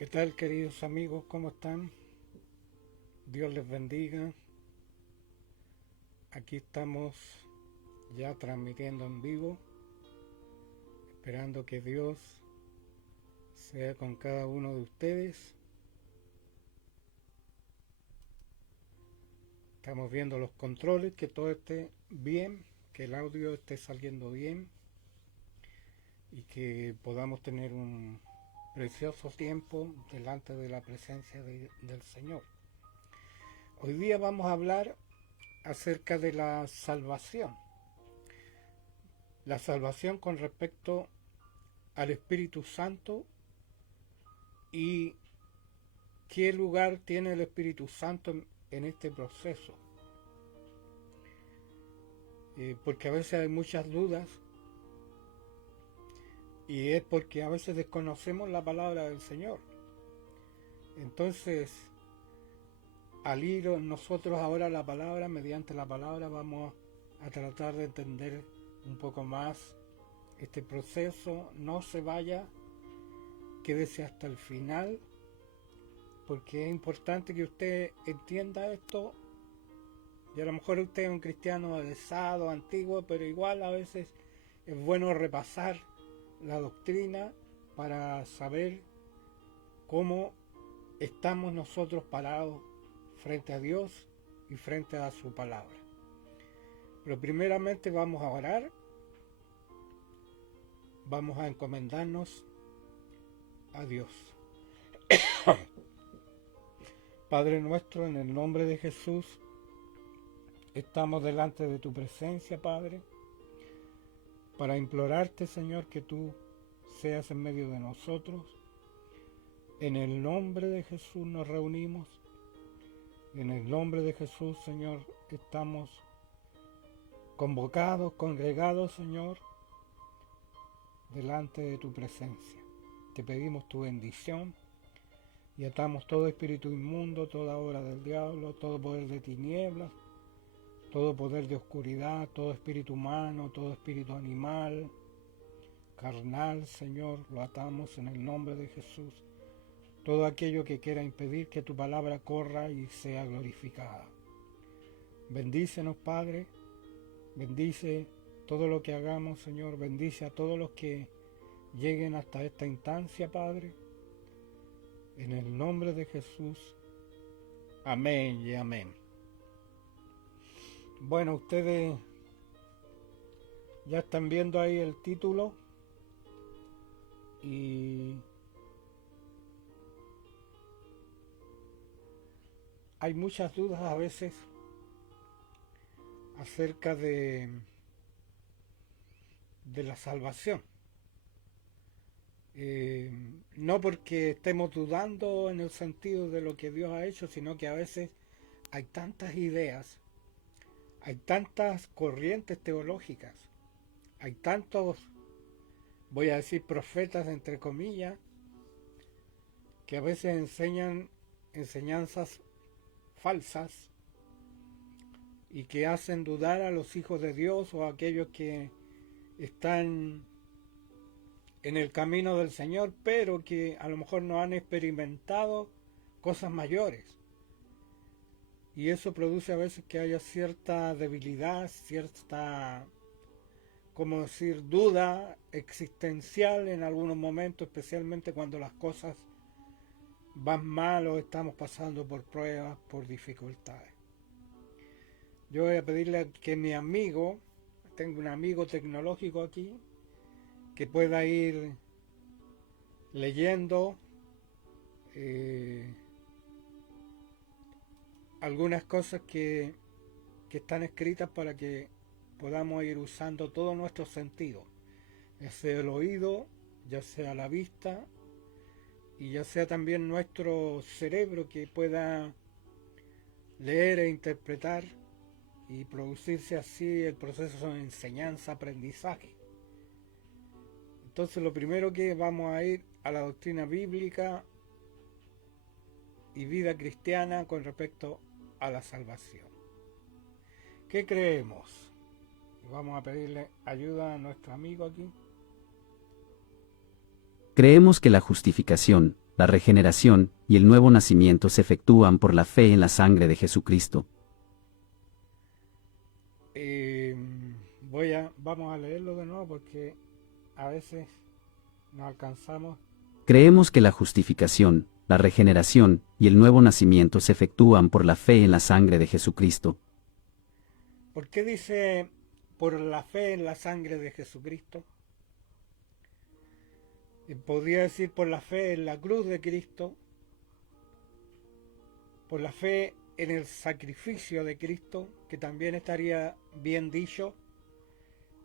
¿Qué tal, queridos amigos? ¿Cómo están? Dios les bendiga. Aquí estamos ya transmitiendo en vivo, esperando que Dios sea con cada uno de ustedes. Estamos viendo los controles, que todo esté bien, que el audio esté saliendo bien y que podamos tener un precioso tiempo delante de la presencia del Señor. Hoy día vamos a hablar acerca de la salvación con respecto al Espíritu Santo y qué lugar tiene el Espíritu Santo en este proceso. Porque a veces hay muchas dudas y es porque a veces desconocemos la palabra del Señor. Entonces, al ir nosotros ahora a la palabra, mediante la palabra vamos a tratar de entender un poco más este proceso. No se vaya, quédese hasta el final, porque es importante que usted entienda esto. Y a lo mejor usted es un cristiano avesado, antiguo, pero igual a veces es bueno repasar la doctrina para saber cómo estamos nosotros parados frente a Dios y frente a su palabra. Pero primeramente vamos a orar, vamos a encomendarnos a Dios. Padre nuestro, en el nombre de Jesús, estamos delante de tu presencia, Padre, para implorarte, Señor, que tú seas en medio de nosotros. En el nombre de Jesús nos reunimos. En el nombre de Jesús, Señor, estamos convocados, congregados, Señor, delante de tu presencia. Te pedimos tu bendición y atamos todo espíritu inmundo, toda obra del diablo, todo poder de tinieblas, todo poder de oscuridad, todo espíritu humano, todo espíritu animal, carnal, Señor, lo atamos en el nombre de Jesús. Todo aquello que quiera impedir que tu palabra corra y sea glorificada. Bendícenos, Padre, bendice todo lo que hagamos, Señor, bendice a todos los que lleguen hasta esta instancia, Padre, en el nombre de Jesús. Amén y amén. Bueno, ustedes ya están viendo ahí el título y hay muchas dudas a veces acerca de la salvación. No porque estemos dudando en el sentido de lo que Dios ha hecho, sino que a veces hay tantas ideas, hay tantas corrientes teológicas, hay tantos, voy a decir, profetas entre comillas, que a veces enseñan enseñanzas falsas y que hacen dudar a los hijos de Dios o a aquellos que están en el camino del Señor, pero que a lo mejor no han experimentado cosas mayores. Y eso produce a veces que haya cierta debilidad, cierta, como decir, duda existencial en algunos momentos, especialmente cuando las cosas van mal o estamos pasando por pruebas, por dificultades. Yo voy a pedirle que mi amigo, tengo un amigo tecnológico aquí, que pueda ir leyendo algunas cosas que están escritas para que podamos ir usando todos nuestros sentidos, ya sea el oído, ya sea la vista y ya sea también nuestro cerebro, que pueda leer e interpretar y producirse así el proceso de enseñanza-aprendizaje. Entonces lo primero que vamos a ir a la doctrina bíblica y vida cristiana con respecto a la salvación. ¿Qué creemos? Vamos a pedirle ayuda a nuestro amigo aquí. Creemos que la justificación, la regeneración y el nuevo nacimiento se efectúan por la fe en la sangre de Jesucristo. Vamos a leerlo de nuevo porque a veces no alcanzamos. Creemos que la justificación, la regeneración y el nuevo nacimiento se efectúan por la fe en la sangre de Jesucristo. ¿Por qué dice por la fe en la sangre de Jesucristo? Podría decir por la fe en la cruz de Cristo, por la fe en el sacrificio de Cristo, que también estaría bien dicho,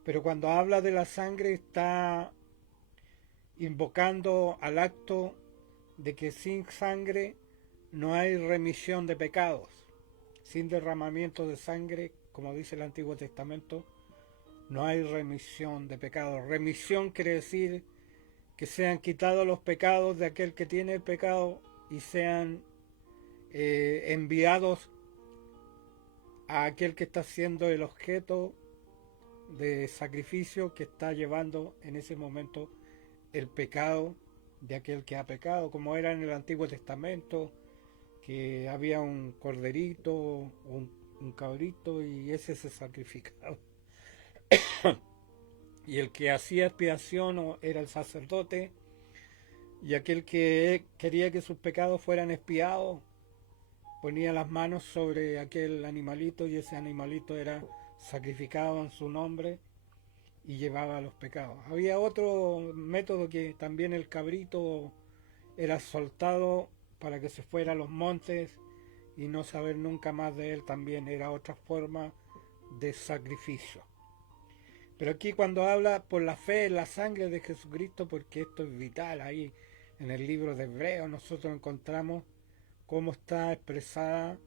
pero cuando habla de la sangre está invocando al acto de que sin sangre no hay remisión de pecados. Sin derramamiento de sangre, como dice el Antiguo Testamento, no hay remisión de pecados. Remisión quiere decir que sean quitados los pecados de aquel que tiene el pecado y sean enviados a aquel que está siendo el objeto de sacrificio, que está llevando en ese momento el pecado de aquel que ha pecado, como era en el Antiguo Testamento, que había un corderito, un cabrito, y ese se sacrificaba. Y el que hacía expiación era el sacerdote, y aquel que quería que sus pecados fueran expiados ponía las manos sobre aquel animalito, y ese animalito era sacrificado en su nombre y llevaba los pecados. Había otro método, que también el cabrito era soltado para que se fuera a los montes y no saber nunca más de él, también era otra forma de sacrificio. Pero aquí cuando habla por la fe en la sangre de Jesucristo, porque esto es vital, ahí en el libro de Hebreos nosotros encontramos cómo está expresada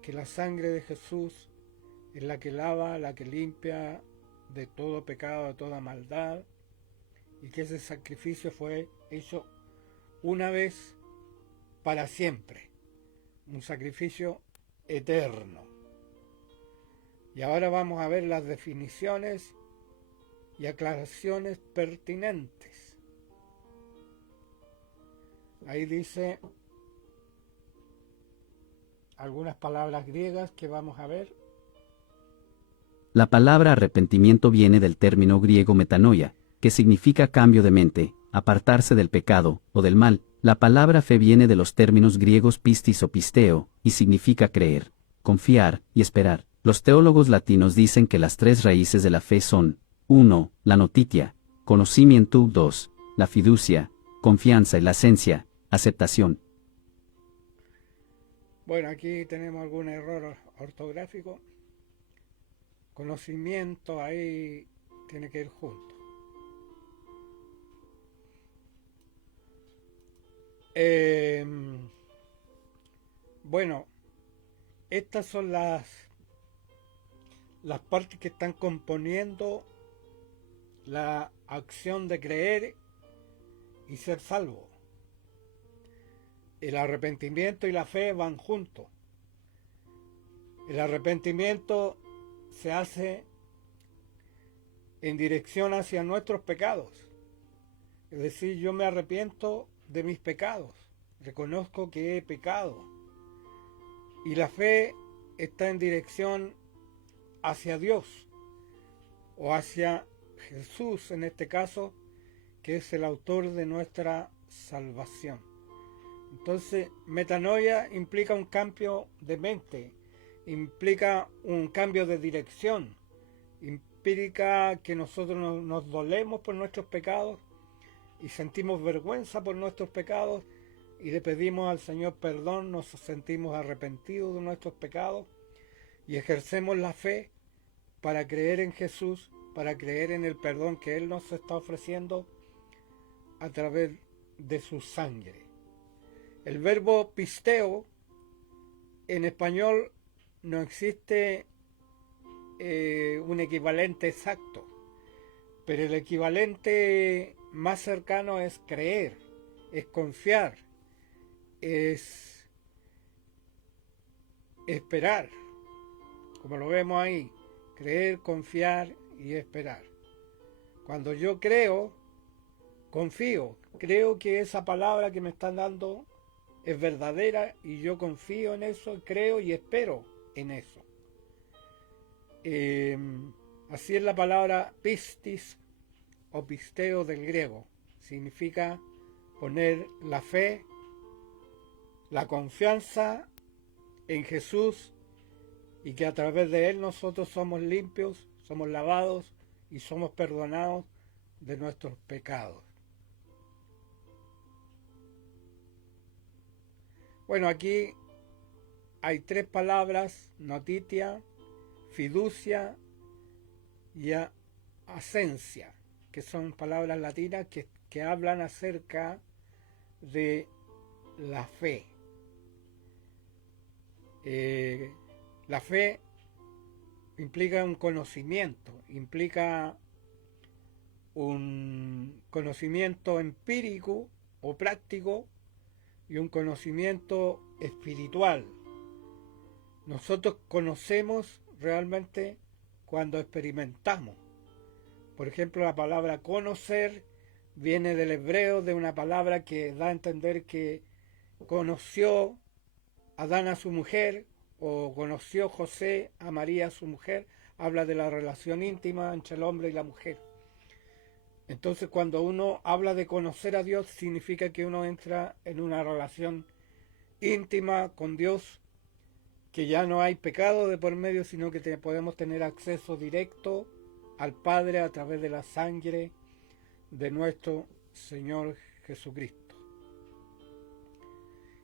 que la sangre de Jesús es la que lava, la que limpia de todo pecado, de toda maldad, y que ese sacrificio fue hecho una vez para siempre, un sacrificio eterno. Y ahora vamos a ver las definiciones y aclaraciones pertinentes. Ahí dice algunas palabras griegas que vamos a ver. La palabra arrepentimiento viene del término griego metanoia, que significa cambio de mente, apartarse del pecado o del mal. La palabra fe viene de los términos griegos pistis o pisteo, y significa creer, confiar y esperar. Los teólogos latinos dicen que las tres raíces de la fe son: 1. La notitia, conocimiento; 2. La fiducia, confianza; y la esencia, aceptación. Bueno, aquí tenemos algún error ortográfico. Conocimiento ahí tiene que ir junto. Bueno, estas son las partes que están componiendo la acción de creer y ser salvo. El arrepentimiento y la fe van juntos. El arrepentimiento se hace en dirección hacia nuestros pecados. Es decir, yo me arrepiento de mis pecados, reconozco que he pecado. Y la fe está en dirección hacia Dios, o hacia Jesús en este caso, que es el autor de nuestra salvación. Entonces, metanoia implica un cambio de mente, implica un cambio de dirección, implica que nosotros nos dolemos por nuestros pecados y sentimos vergüenza por nuestros pecados y le pedimos al Señor perdón, nos sentimos arrepentidos de nuestros pecados y ejercemos la fe para creer en Jesús, para creer en el perdón que Él nos está ofreciendo a través de su sangre. El verbo pisteo en español no existe un equivalente exacto, pero el equivalente más cercano es creer, es confiar, es esperar, como lo vemos ahí, creer, confiar y esperar. Cuando yo creo, confío, creo que esa palabra que me están dando es verdadera y yo confío en eso, creo y espero en eso. Así es la palabra pistis o pisteo del griego. Significa poner la fe, la confianza en Jesús y que a través de Él nosotros somos limpios, somos lavados y somos perdonados de nuestros pecados. Bueno, aquí hay tres palabras: notitia, fiducia y asencia, que son palabras latinas que hablan acerca de la fe. La fe implica un conocimiento, implica un conocimiento empírico o práctico y un conocimiento espiritual. Nosotros conocemos realmente cuando experimentamos. Por ejemplo, la palabra conocer viene del hebreo, de una palabra que da a entender que conoció Adán a su mujer o conoció José a María su mujer. Habla de la relación íntima entre el hombre y la mujer. Entonces, cuando uno habla de conocer a Dios, significa que uno entra en una relación íntima con Dios, que ya no hay pecado de por medio, sino que podemos tener acceso directo al Padre a través de la sangre de nuestro Señor Jesucristo.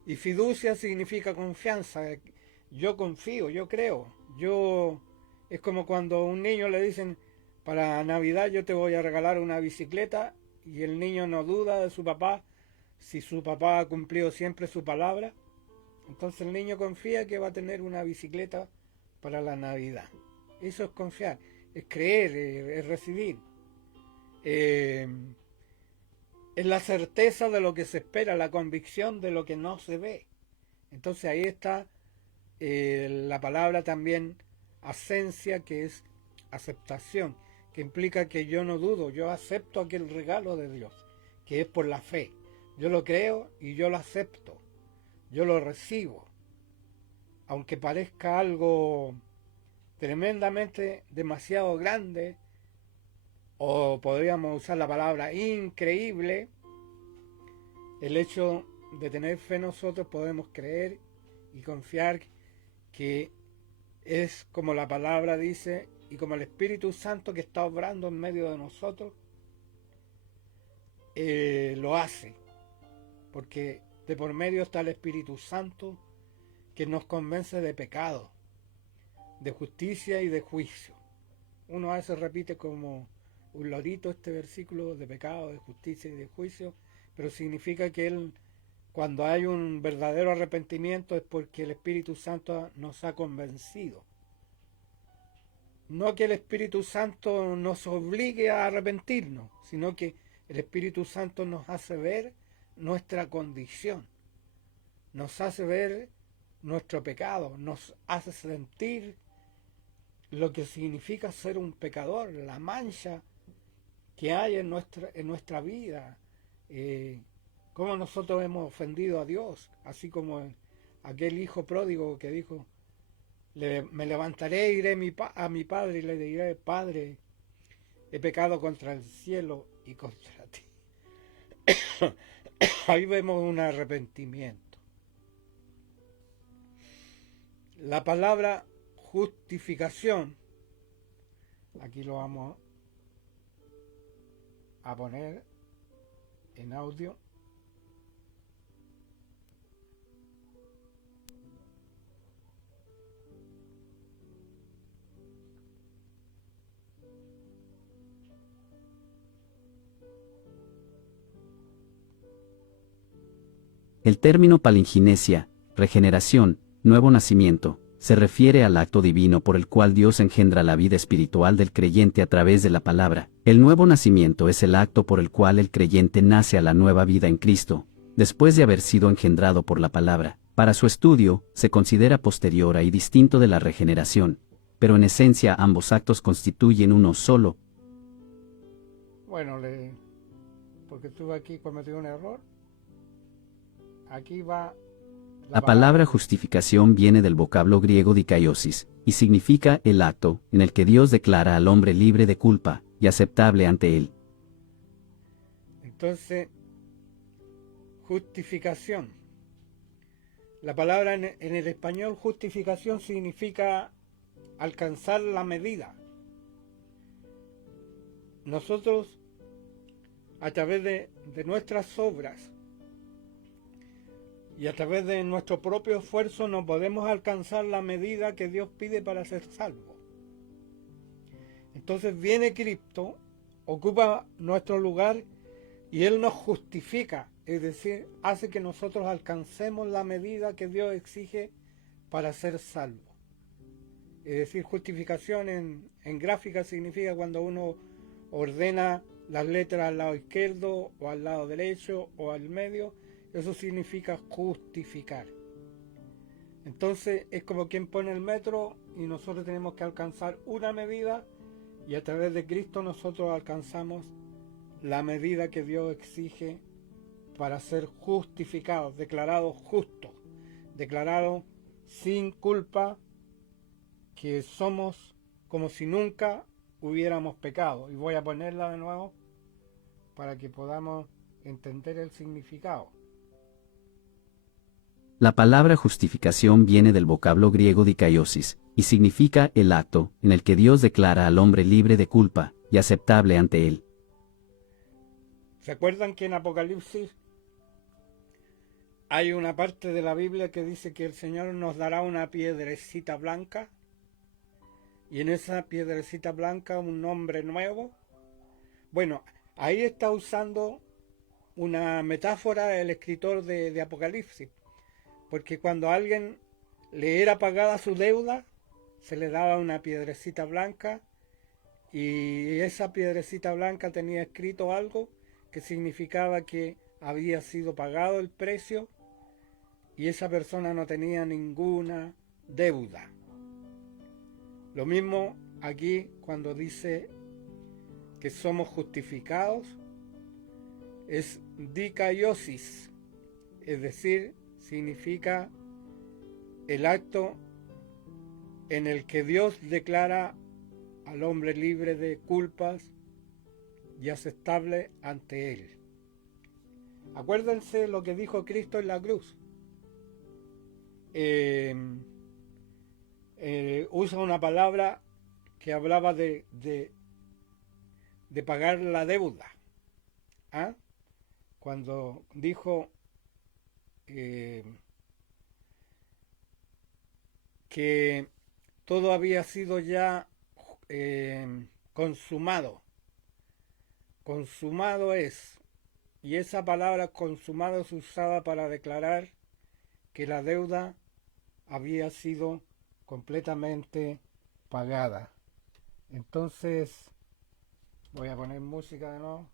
Y fiducia significa confianza. Yo confío, yo creo. Es como cuando a un niño le dicen: para Navidad yo te voy a regalar una bicicleta, y el niño no duda de su papá, si su papá ha cumplido siempre su palabra. Entonces el niño confía que va a tener una bicicleta para la Navidad. Eso es confiar, es creer, es recibir. Es la certeza de lo que se espera, la convicción de lo que no se ve. Entonces ahí está la palabra también asencia, que es aceptación, que implica que yo no dudo, yo acepto aquel regalo de Dios, que es por la fe. Yo lo creo y yo lo acepto, yo lo recibo, aunque parezca algo tremendamente demasiado grande, o podríamos usar la palabra increíble. El hecho de tener fe, nosotros podemos creer y confiar que es como la palabra dice, y como el Espíritu Santo que está obrando en medio de nosotros lo hace, porque de por medio está el Espíritu Santo que nos convence de pecado, de justicia y de juicio. Uno a veces repite como un lorito este versículo de pecado, de justicia y de juicio, pero significa que cuando hay un verdadero arrepentimiento es porque el Espíritu Santo nos ha convencido. No que el Espíritu Santo nos obligue a arrepentirnos, sino que el Espíritu Santo nos hace ver nuestra condición, nos hace ver nuestro pecado, nos hace sentir lo que significa ser un pecador, la mancha que hay en nuestra vida, cómo nosotros hemos ofendido a Dios, así como aquel hijo pródigo que dijo: me levantaré, iré a mi padre y le diré: Padre, he pecado contra el cielo y contra ti. Ahí vemos un arrepentimiento. La palabra justificación, aquí lo vamos a poner en audio. El término palinginesia, regeneración, nuevo nacimiento, se refiere al acto divino por el cual Dios engendra la vida espiritual del creyente a través de la palabra. El nuevo nacimiento es el acto por el cual el creyente nace a la nueva vida en Cristo, después de haber sido engendrado por la palabra. Para su estudio, se considera posterior y distinto de la regeneración, pero en esencia ambos actos constituyen uno solo. Bueno, porque estuve aquí, cometí un error. Aquí va La palabra justificación viene del vocablo griego dikaiosis, y significa el acto en el que Dios declara al hombre libre de culpa y aceptable ante él. Entonces, justificación. La palabra en el español justificación significa alcanzar la medida. Nosotros, a través de nuestras obras y a través de nuestro propio esfuerzo, no podemos alcanzar la medida que Dios pide para ser salvo. Entonces viene Cristo, ocupa nuestro lugar y Él nos justifica, es decir, hace que nosotros alcancemos la medida que Dios exige para ser salvo. Es decir, justificación en gráfica significa cuando uno ordena las letras al lado izquierdo o al lado derecho o al medio, eso significa justificar. Entonces es como quien pone el metro y nosotros tenemos que alcanzar una medida y a través de Cristo nosotros alcanzamos la medida que Dios exige para ser justificados, declarados justos, declarados sin culpa, que somos como si nunca hubiéramos pecado. Y voy a ponerla de nuevo para que podamos entender el significado. La palabra justificación viene del vocablo griego dikaiosis, y significa el acto en el que Dios declara al hombre libre de culpa y aceptable ante él. ¿Se acuerdan que en Apocalipsis hay una parte de la Biblia que dice que el Señor nos dará una piedrecita blanca? Y en esa piedrecita blanca un nombre nuevo. Bueno, ahí está usando una metáfora el escritor de Apocalipsis, porque cuando a alguien le era pagada su deuda, se le daba una piedrecita blanca y esa piedrecita blanca tenía escrito algo que significaba que había sido pagado el precio y esa persona no tenía ninguna deuda. Lo mismo aquí cuando dice que somos justificados, es dikaiosis, es decir, significa el acto en el que Dios declara al hombre libre de culpas y aceptable ante Él. Acuérdense lo que dijo Cristo en la cruz. Usa una palabra que hablaba de pagar la deuda. ¿Ah? Cuando dijo que todo había sido ya consumado. Consumado es, y esa palabra consumado es usada para declarar que la deuda había sido completamente pagada. Entonces, voy a poner música de nuevo.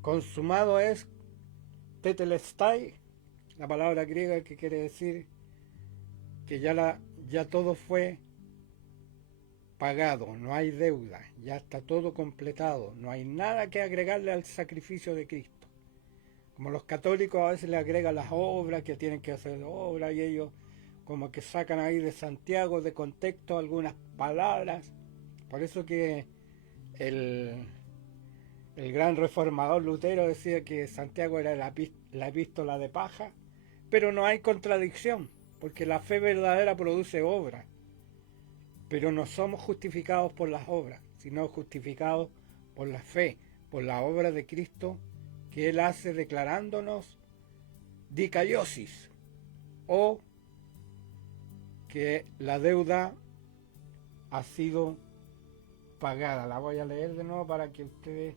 Consumado es tetelestai, la palabra griega que quiere decir que ya todo fue pagado, no hay deuda, ya está todo completado, no hay nada que agregarle al sacrificio de Cristo. Como los católicos a veces le agregan las obras, que tienen que hacer obras, y ellos como que sacan ahí de Santiago de contexto algunas palabras. Por eso que el gran reformador Lutero decía que Santiago era la epístola de paja, pero no hay contradicción, porque la fe verdadera produce obra. Pero no somos justificados por las obras, sino justificados por la fe, por la obra de Cristo que Él hace declarándonos dikaiosis, o que la deuda ha sido pagada. La voy a leer de nuevo para que ustedes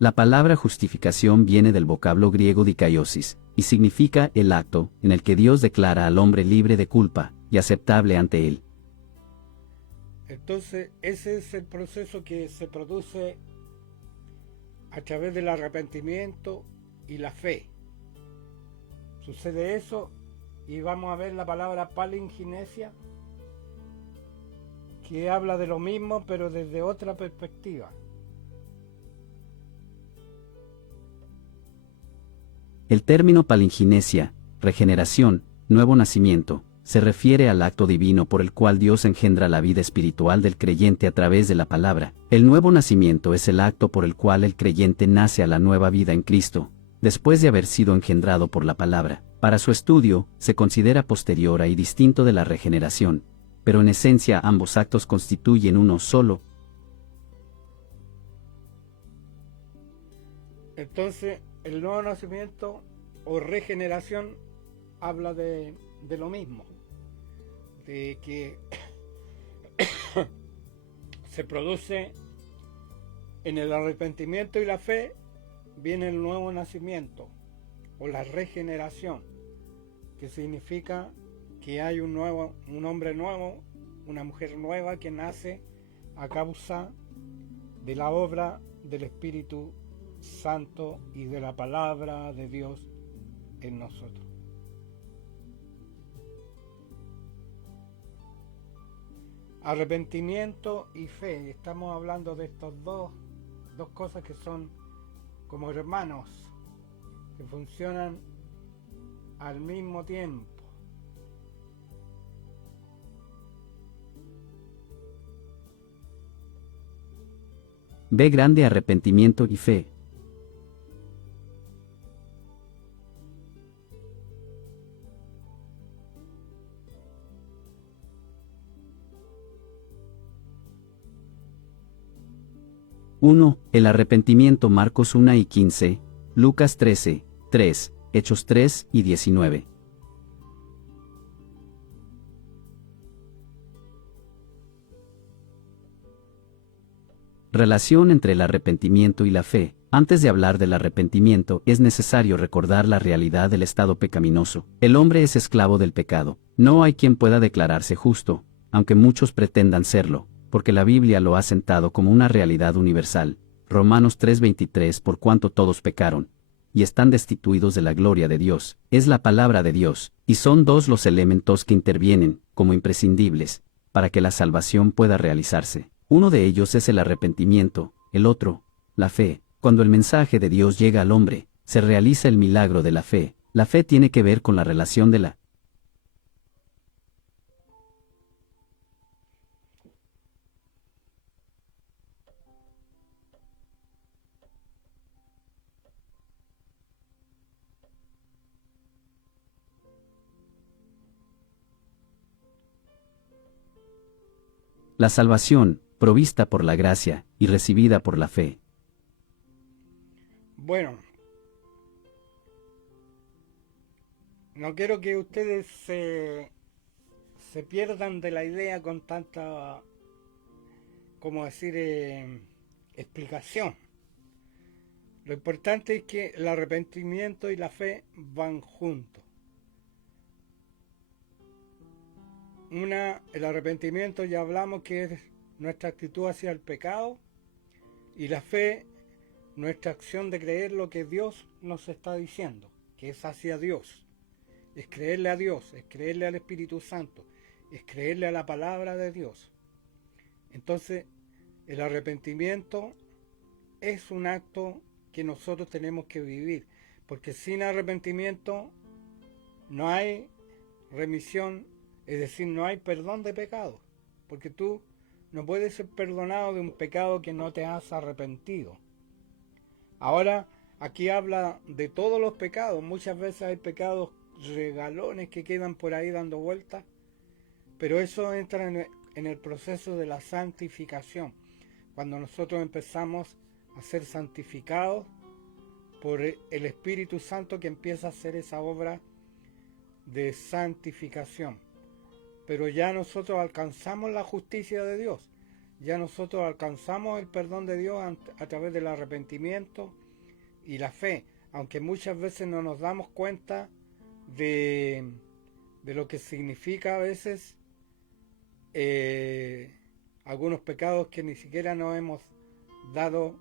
La palabra justificación viene del vocablo griego dikaiosis, y significa el acto en el que Dios declara al hombre libre de culpa y aceptable ante él. Entonces, ese es el proceso que se produce a través del arrepentimiento y la fe. Sucede eso y vamos a ver la palabra palinginesia, que habla de lo mismo pero desde otra perspectiva. El término palinginesia, regeneración, nuevo nacimiento, se refiere al acto divino por el cual Dios engendra la vida espiritual del creyente a través de la palabra. El nuevo nacimiento es el acto por el cual el creyente nace a la nueva vida en Cristo, después de haber sido engendrado por la palabra. Para su estudio, se considera posterior y distinto de la regeneración, pero en esencia ambos actos constituyen uno solo. Entonces, el nuevo nacimiento o regeneración habla de lo mismo, de que se produce en el arrepentimiento y la fe, viene el nuevo nacimiento o la regeneración, que significa que hay un hombre nuevo, una mujer nueva que nace a causa de la obra del Espíritu Santo y de la palabra de Dios en nosotros. Arrepentimiento y fe, estamos hablando de estos dos cosas que son como hermanos, que funcionan al mismo tiempo. Ve grande arrepentimiento y fe. Uno, el arrepentimiento. Marcos 1 y 15, Lucas 13, 3, Hechos 3 y 19. Relación entre el arrepentimiento y la fe. Antes de hablar del arrepentimiento, es necesario recordar la realidad del estado pecaminoso. El hombre es esclavo del pecado. No hay quien pueda declararse justo, aunque muchos pretendan serlo, porque la Biblia lo ha sentado como una realidad universal. Romanos 3:23. Por cuanto todos pecaron y están destituidos de la gloria de Dios, es la palabra de Dios, y son dos los elementos que intervienen, como imprescindibles, para que la salvación pueda realizarse. Uno de ellos es el arrepentimiento, el otro, la fe. Cuando el mensaje de Dios llega al hombre, se realiza el milagro de la fe. La fe tiene que ver con la relación de la salvación, provista por la gracia y recibida por la fe. Bueno, no quiero que ustedes se pierdan de la idea con tanta, como decir, explicación. Lo importante es que el arrepentimiento y la fe van juntos. El arrepentimiento ya hablamos que es nuestra actitud hacia el pecado, y la fe, nuestra acción de creer lo que Dios nos está diciendo, que es hacia Dios. Es creerle a Dios, es creerle al Espíritu Santo, es creerle a la palabra de Dios. Entonces, el arrepentimiento es un acto que nosotros tenemos que vivir, porque sin arrepentimiento no hay remisión, es decir, no hay perdón de pecado, porque tú no puedes ser perdonado de un pecado que no te has arrepentido. Ahora, aquí habla de todos los pecados. Muchas veces hay pecados regalones que quedan por ahí dando vueltas, pero eso entra en el proceso de la santificación, cuando nosotros empezamos a ser santificados por el Espíritu Santo, que empieza a hacer esa obra de santificación. Pero ya nosotros alcanzamos la justicia de Dios, ya nosotros alcanzamos el perdón de Dios a través del arrepentimiento y la fe, aunque muchas veces no nos damos cuenta de, de lo que significa a veces algunos pecados que ni siquiera nos hemos dado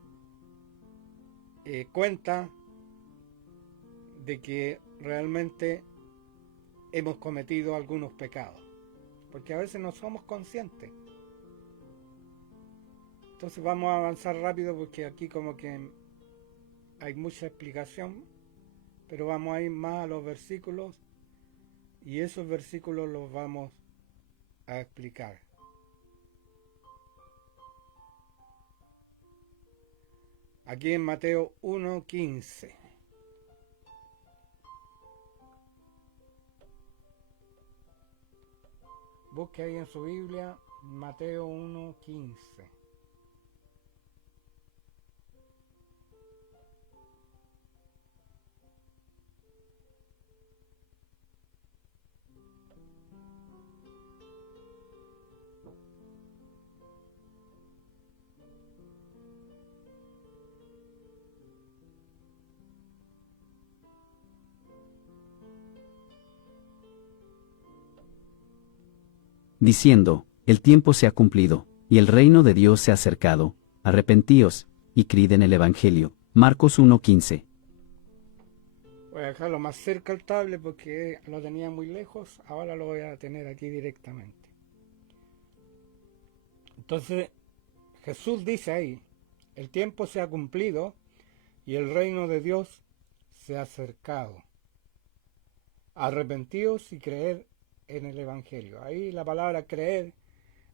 cuenta de que realmente hemos cometido algunos pecados, porque a veces no somos conscientes. Entonces vamos a avanzar rápido porque aquí como que hay mucha explicación, pero vamos a ir más a los versículos y esos versículos los vamos a explicar. Aquí en Mateo 1:15. Busque ahí en su Biblia Mateo 1:15. Diciendo, el tiempo se ha cumplido, y el reino de Dios se ha acercado, arrepentíos, y creed en el Evangelio. Marcos 1:15. Voy a dejarlo más cerca al tablet porque lo tenía muy lejos, ahora lo voy a tener aquí directamente. Entonces, Jesús dice ahí, el tiempo se ha cumplido y el reino de Dios se ha acercado. Arrepentíos y creed en el Evangelio. Ahí la palabra creer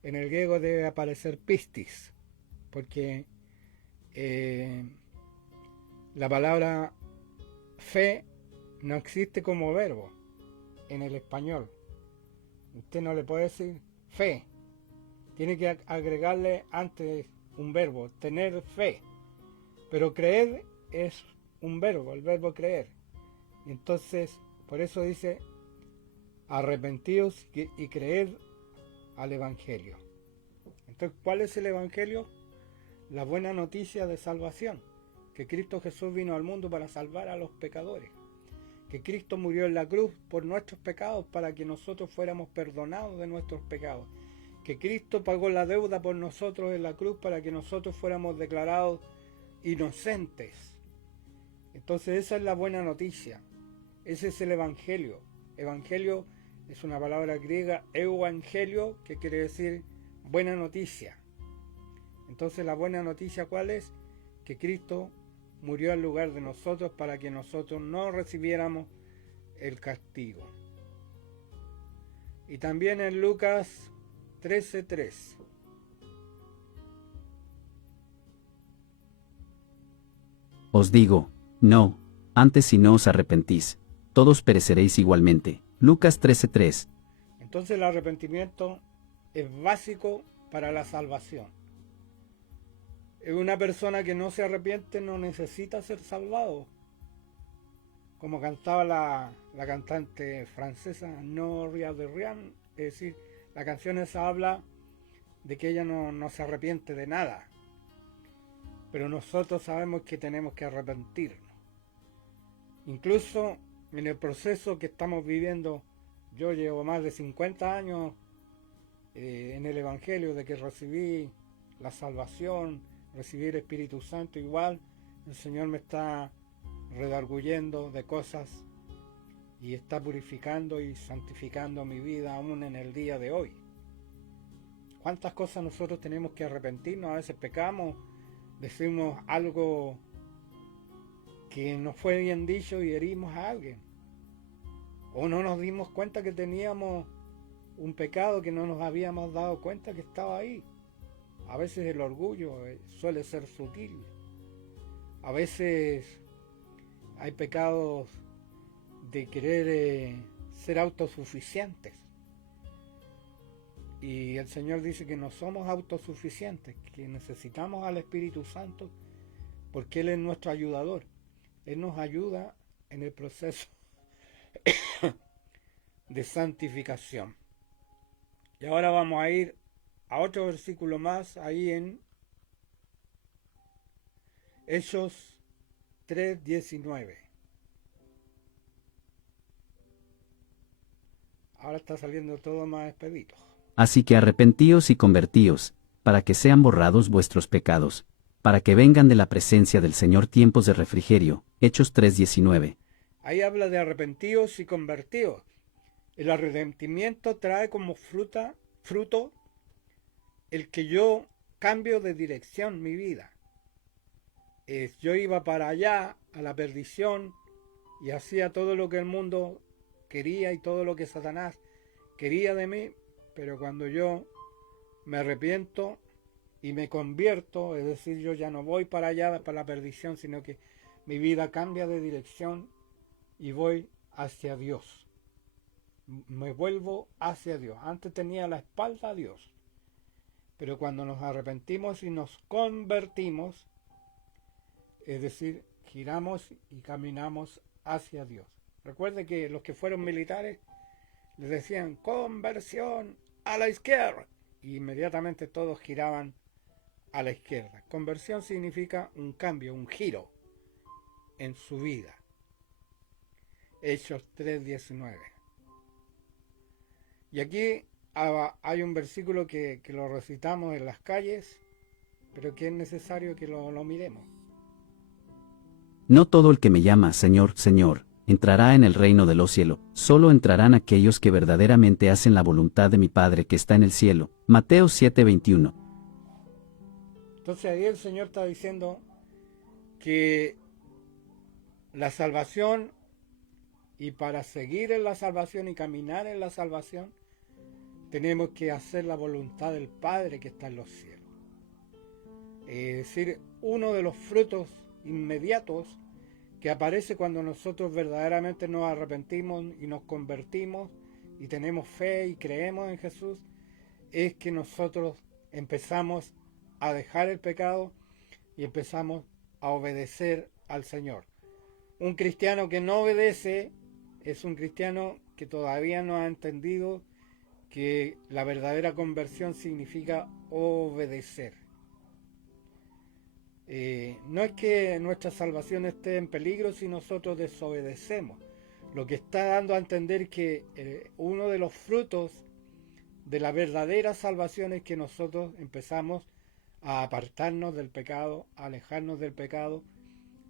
en el griego debe aparecer pistis, porque la palabra fe no existe como verbo en el español. Usted no le puede decir fe, tiene que agregarle antes un verbo, tener fe. Pero creer es un verbo, el verbo creer. Entonces, por eso dice, arrepentíos y creed al Evangelio. Entonces, ¿cuál es el Evangelio? La buena noticia de salvación, que Cristo Jesús vino al mundo para salvar a los pecadores, que Cristo murió en la cruz por nuestros pecados para que nosotros fuéramos perdonados de nuestros pecados, que Cristo pagó la deuda por nosotros en la cruz para que nosotros fuéramos declarados inocentes. Entonces esa es la buena noticia, ese es el Evangelio. Evangelio es una palabra griega, euangelio, que quiere decir buena noticia. Entonces la buena noticia, ¿cuál es? Que Cristo murió en lugar de nosotros para que nosotros no recibiéramos el castigo. Y también en Lucas 13:3. Os digo, no, antes si no os arrepentís, todos pereceréis igualmente. Lucas 13:3. Entonces el arrepentimiento es básico para la salvación. Una persona que no se arrepiente no necesita ser salvado. Como cantaba la cantante francesa Noria de Rian, es decir, la canción esa habla de que ella no se arrepiente de nada. Pero nosotros sabemos que tenemos que arrepentirnos. Incluso en el proceso que estamos viviendo, yo llevo más de 50 años en el Evangelio, de que recibí la salvación, recibí el Espíritu Santo, igual el Señor me está redarguyendo de cosas y está purificando y santificando mi vida aún en el día de hoy. ¿Cuántas cosas nosotros tenemos que arrepentirnos? A veces pecamos, decimos algo que nos fue bien dicho y herimos a alguien. O no nos dimos cuenta que teníamos un pecado que no nos habíamos dado cuenta que estaba ahí. A veces el orgullo suele ser sutil. A veces hay pecados de querer ser autosuficientes. Y el Señor dice que no somos autosuficientes, que necesitamos al Espíritu Santo porque Él es nuestro ayudador. Él nos ayuda en el proceso de santificación. Y ahora vamos a ir a otro versículo más ahí en Hechos 3:19. Ahora está saliendo todo más expedito. Así que arrepentíos y convertíos, para que sean borrados vuestros pecados, para que vengan de la presencia del Señor tiempos de refrigerio. Hechos 3:19. Ahí habla de arrepentidos y convertidos. El arrepentimiento trae como fruto el que yo cambio de dirección mi vida. Yo iba para allá, a la perdición, y hacía todo lo que el mundo quería y todo lo que Satanás quería de mí, pero cuando yo me arrepiento y me convierto, es decir, yo ya no voy para allá, para la perdición, sino que mi vida cambia de dirección y voy hacia Dios. Me vuelvo hacia Dios. Antes tenía la espalda a Dios, pero cuando nos arrepentimos y nos convertimos, es decir, giramos y caminamos hacia Dios. Recuerde que los que fueron militares les decían conversión a la izquierda y inmediatamente todos giraban a la izquierda. Conversión significa un cambio, un giro en su vida. Hechos 3:19. Y aquí hay un versículo que lo recitamos en las calles, pero que es necesario que lo miremos. No todo el que me llama Señor, Señor, entrará en el reino de los cielos, solo entrarán aquellos que verdaderamente hacen la voluntad de mi Padre que está en el cielo. Mateo 7:21. Entonces ahí el Señor está diciendo que la salvación, y para seguir en la salvación y caminar en la salvación, tenemos que hacer la voluntad del Padre que está en los cielos. Es decir, uno de los frutos inmediatos que aparece cuando nosotros verdaderamente nos arrepentimos y nos convertimos y tenemos fe y creemos en Jesús, es que nosotros empezamos a dejar el pecado y empezamos a obedecer al Señor. Un cristiano que no obedece es un cristiano que todavía no ha entendido que la verdadera conversión significa obedecer. No es que nuestra salvación esté en peligro si nosotros desobedecemos. Lo que está dando a entender que uno de los frutos de la verdadera salvación es que nosotros empezamos a apartarnos del pecado, a alejarnos del pecado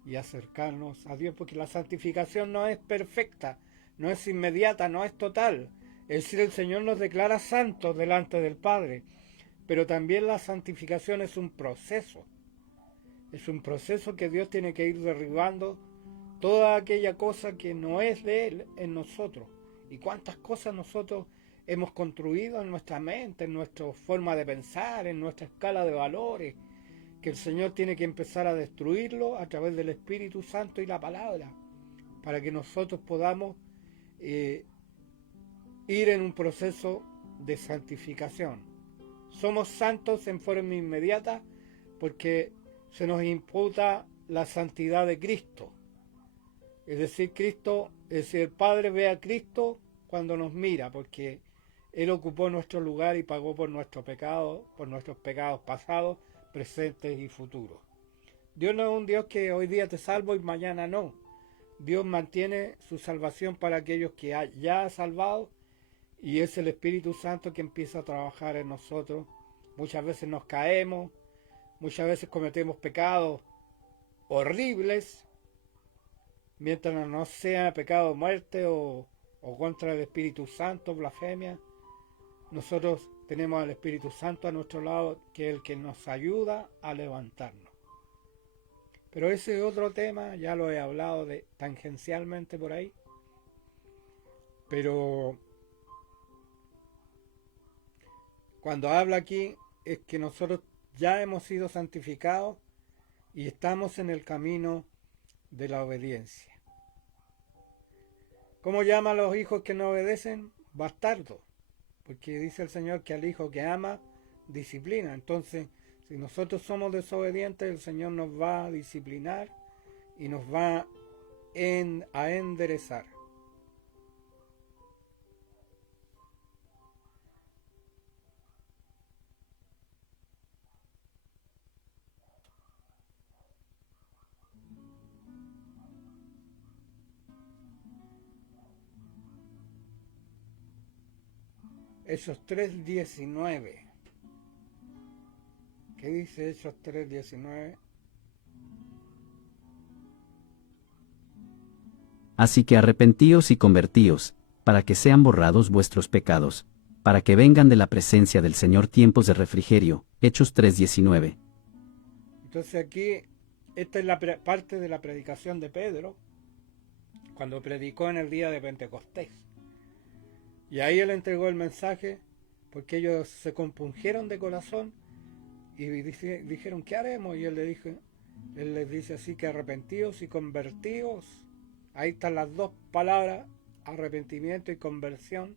y acercarnos a Dios, porque la santificación no es perfecta, no es inmediata, no es total. Es decir, el Señor nos declara santos delante del Padre, pero también la santificación es un proceso. Es un proceso que Dios tiene que ir derribando toda aquella cosa que no es de Él en nosotros. Y cuántas cosas nosotros hemos construido en nuestra mente, en nuestra forma de pensar, en nuestra escala de valores, que el Señor tiene que empezar a destruirlo a través del Espíritu Santo y la palabra, para que nosotros podamos ir en un proceso de santificación. Somos santos en forma inmediata porque se nos imputa la santidad de Cristo. Es decir, el Padre ve a Cristo cuando nos mira, porque Él ocupó nuestro lugar y pagó por nuestros pecados pasados, presentes y futuros. Dios no es un Dios que hoy día te salvo y mañana no. Dios mantiene su salvación para aquellos que ya ha salvado, y es el Espíritu Santo que empieza a trabajar en nosotros. Muchas veces nos caemos, muchas veces cometemos pecados horribles, mientras no sea pecado de muerte o contra el Espíritu Santo, blasfemia. Nosotros tenemos al Espíritu Santo a nuestro lado, que es el que nos ayuda a levantarnos. Pero ese es otro tema, ya lo he hablado tangencialmente por ahí. Pero cuando habla aquí es que nosotros ya hemos sido santificados y estamos en el camino de la obediencia. ¿Cómo llama a los hijos que no obedecen? Bastardos. Porque dice el Señor que al hijo que ama, disciplina. Entonces, si nosotros somos desobedientes, el Señor nos va a disciplinar y nos va a enderezar. Hechos 3:19. ¿Qué dice Hechos 3:19? Así que arrepentíos y convertíos, para que sean borrados vuestros pecados, para que vengan de la presencia del Señor tiempos de refrigerio. Hechos 3:19. Entonces aquí, esta es la parte de la predicación de Pedro, cuando predicó en el día de Pentecostés. Y ahí él entregó el mensaje, porque ellos se compungieron de corazón y dijeron, ¿qué haremos? Y él les dice así, que arrepentíos y convertíos. Ahí están las dos palabras, arrepentimiento y conversión,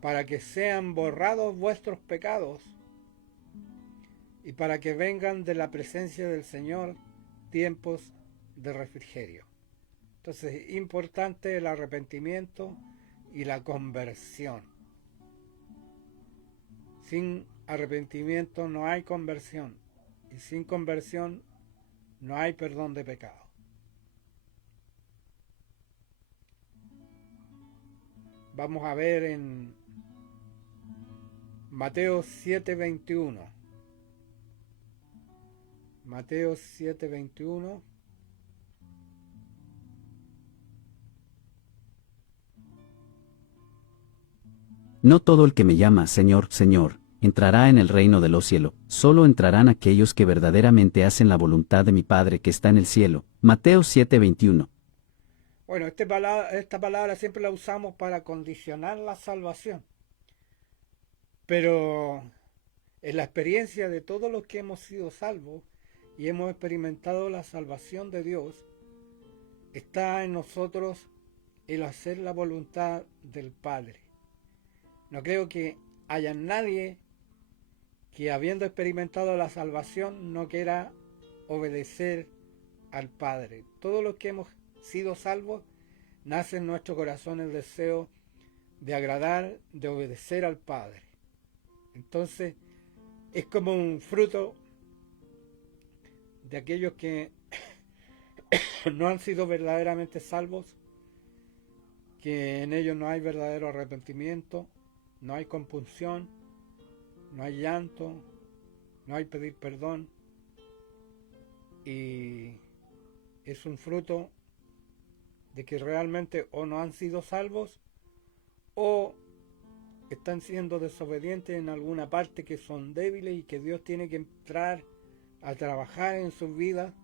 para que sean borrados vuestros pecados y para que vengan de la presencia del Señor tiempos de refrigerio. Entonces, importante el arrepentimiento y la conversión. Sin arrepentimiento no hay conversión, y sin conversión no hay perdón de pecado. Vamos a ver en Mateo 7:21. Mateo 7:21. No todo el que me llama Señor, Señor, entrará en el reino de los cielos, solo entrarán aquellos que verdaderamente hacen la voluntad de mi Padre que está en el cielo. Mateo 7:21. Bueno, esta palabra siempre la usamos para condicionar la salvación, pero en la experiencia de todos los que hemos sido salvos y hemos experimentado la salvación de Dios, está en nosotros el hacer la voluntad del Padre. No creo que haya nadie que, habiendo experimentado la salvación, no quiera obedecer al Padre. Todos los que hemos sido salvos, nace en nuestro corazón el deseo de agradar, de obedecer al Padre. Entonces, es como un fruto de aquellos que no han sido verdaderamente salvos, que en ellos no hay verdadero arrepentimiento, no hay compunción, no hay llanto, no hay pedir perdón, y es un fruto de que realmente o no han sido salvos o están siendo desobedientes en alguna parte, que son débiles y que Dios tiene que entrar a trabajar en sus vidas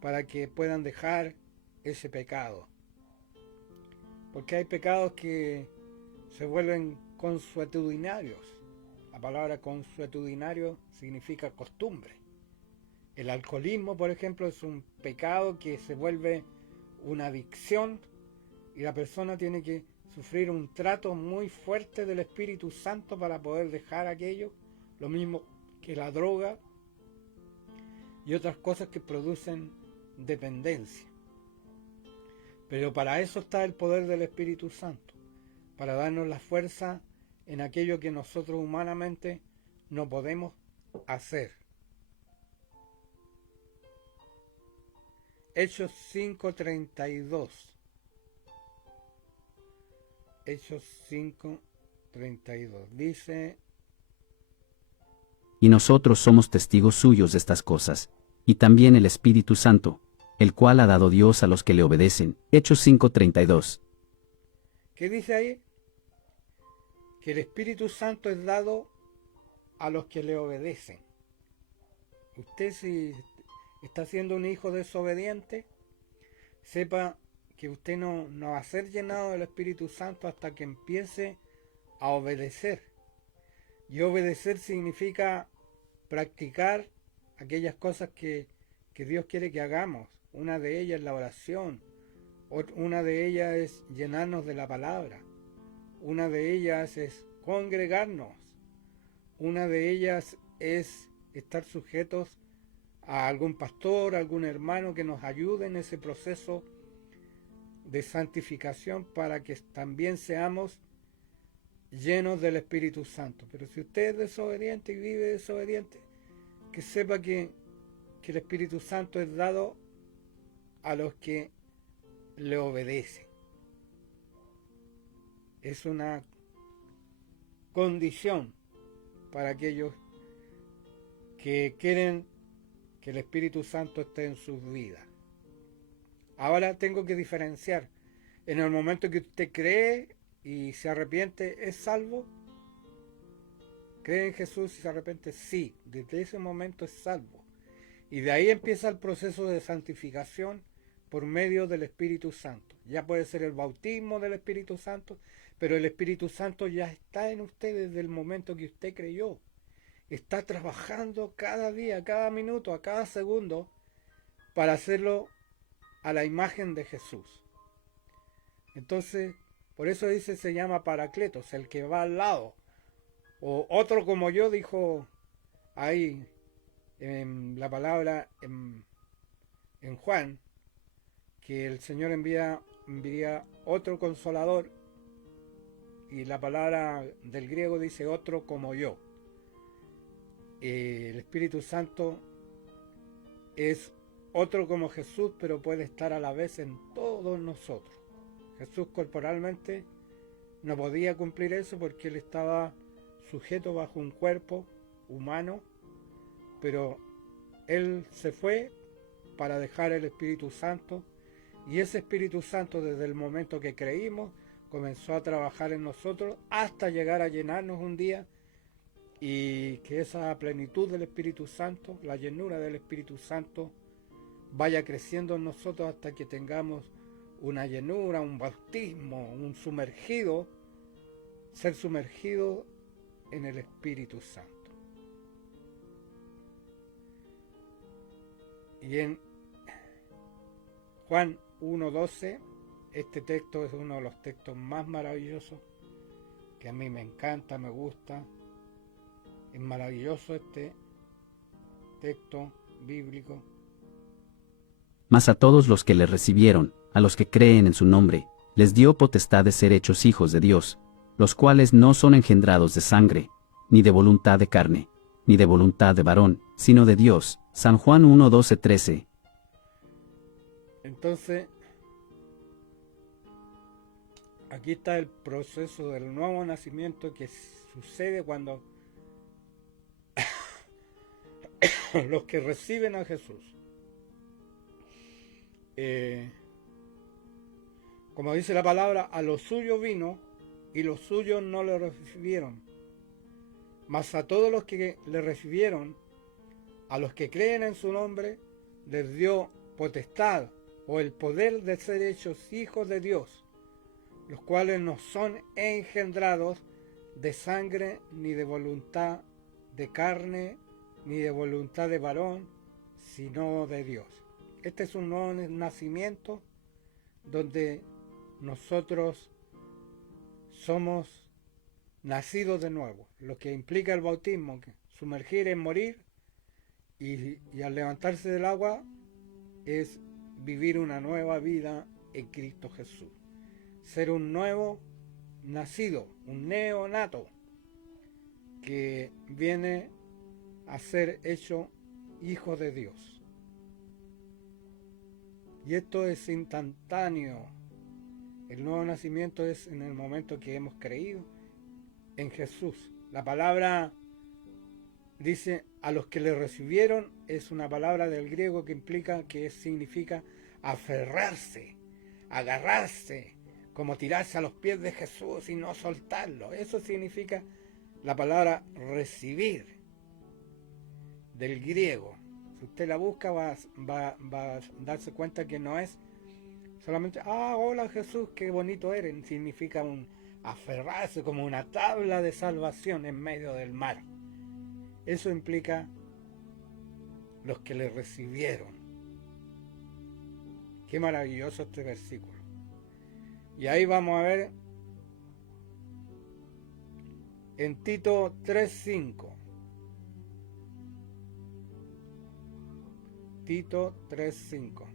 para que puedan dejar ese pecado. Porque hay pecados que se vuelven consuetudinarios. La palabra consuetudinario significa costumbre. El alcoholismo, por ejemplo, es un pecado que se vuelve una adicción y la persona tiene que sufrir un trato muy fuerte del Espíritu Santo para poder dejar aquello, lo mismo que la droga y otras cosas que producen dependencia. Pero para eso está el poder del Espíritu Santo, para darnos la fuerza en aquello que nosotros humanamente no podemos hacer. Hechos 5:32. Hechos 5:32. Dice: Y nosotros somos testigos suyos de estas cosas, y también el Espíritu Santo, el cual ha dado Dios a los que le obedecen. Hechos 5:32. ¿qué dice ahí? Que el Espíritu Santo es dado a los que le obedecen. Usted, si está siendo un hijo desobediente, sepa que usted no va a ser llenado del Espíritu Santo hasta que empiece a obedecer. Y obedecer significa practicar aquellas cosas que Dios quiere que hagamos. Una de ellas es la oración, una de ellas es llenarnos de la palabra, una de ellas es congregarnos, una de ellas es estar sujetos a algún pastor, a algún hermano que nos ayude en ese proceso de santificación para que también seamos llenos del Espíritu Santo. Pero si usted es desobediente y vive desobediente, que sepa que el Espíritu Santo es dado a los que le obedecen. Es una condición para aquellos que quieren que el Espíritu Santo esté en sus vidas. Ahora tengo que diferenciar. En el momento que usted cree y se arrepiente, ¿es salvo? ¿Cree en Jesús y se arrepiente? Sí, desde ese momento es salvo. Y de ahí empieza el proceso de santificación por medio del Espíritu Santo. Ya puede ser el bautismo del Espíritu Santo, pero el Espíritu Santo ya está en usted desde el momento que usted creyó. Está trabajando cada día, cada minuto, a cada segundo para hacerlo a la imagen de Jesús. Entonces, por eso dice, se llama Paracletos, el que va al lado. O otro como yo, dijo ahí en la palabra en Juan, que el Señor envía otro consolador, y la palabra del griego dice otro como yo. El Espíritu Santo es otro como Jesús, pero puede estar a la vez en todos nosotros. Jesús corporalmente no podía cumplir eso porque él estaba sujeto bajo un cuerpo humano, pero él se fue para dejar el Espíritu Santo, y ese Espíritu Santo, desde el momento que creímos, comenzó a trabajar en nosotros hasta llegar a llenarnos un día, y que esa plenitud del Espíritu Santo, la llenura del Espíritu Santo, vaya creciendo en nosotros hasta que tengamos una llenura, un bautismo, un sumergido, ser sumergido en el Espíritu Santo. Y en Juan 1:12, este texto es uno de los textos más maravillosos, que a mí me encanta, me gusta. Es maravilloso este texto bíblico. Mas a todos los que le recibieron, a los que creen en su nombre, les dio potestad de ser hechos hijos de Dios, los cuales no son engendrados de sangre, ni de voluntad de carne, ni de voluntad de varón, sino de Dios. San Juan 1:12-13. Entonces, aquí está el proceso del nuevo nacimiento que sucede cuando los que reciben a Jesús, como dice la palabra, a los suyos vino y los suyos no le recibieron, mas a todos los que le recibieron, a los que creen en su nombre, les dio potestad o el poder de ser hechos hijos de Dios, los cuales no son engendrados de sangre, ni de voluntad de carne, ni de voluntad de varón, sino de Dios. Este es un nuevo nacimiento donde nosotros somos nacidos de nuevo, lo que implica el bautismo, que sumergir es morir, y al levantarse del agua es vivir una nueva vida en Cristo Jesús. Ser un nuevo nacido, un neonato, que viene a ser hecho hijo de Dios. Y esto es instantáneo. El nuevo nacimiento es en el momento que hemos creído en Jesús. La palabra dice a los que le recibieron, es una palabra del griego que implica, que significa aferrarse, agarrarse, como tirarse a los pies de Jesús y no soltarlo. Eso significa la palabra recibir del griego. Si usted la busca va a darse cuenta que no es solamente, hola Jesús, qué bonito eres. Significa un aferrarse como una tabla de salvación en medio del mar. Eso implica los que le recibieron. Qué maravilloso este versículo. Y ahí vamos a ver en Tito 3:5. Tito 3:5.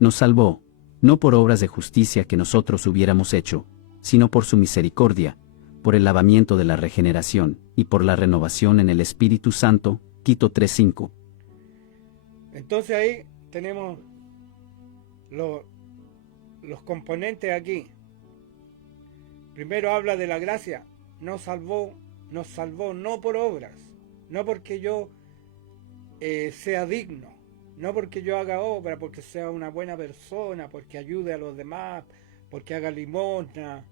Nos salvó, no por obras de justicia que nosotros hubiéramos hecho, sino por su misericordia, por el lavamiento de la regeneración, y por la renovación en el Espíritu Santo. Tito 3:5. Entonces ahí tenemos los componentes aquí. Primero habla de la gracia. nos salvó no por obras, no porque yo sea digno, no porque yo haga obra, porque sea una buena persona, porque ayude a los demás, porque haga limosna,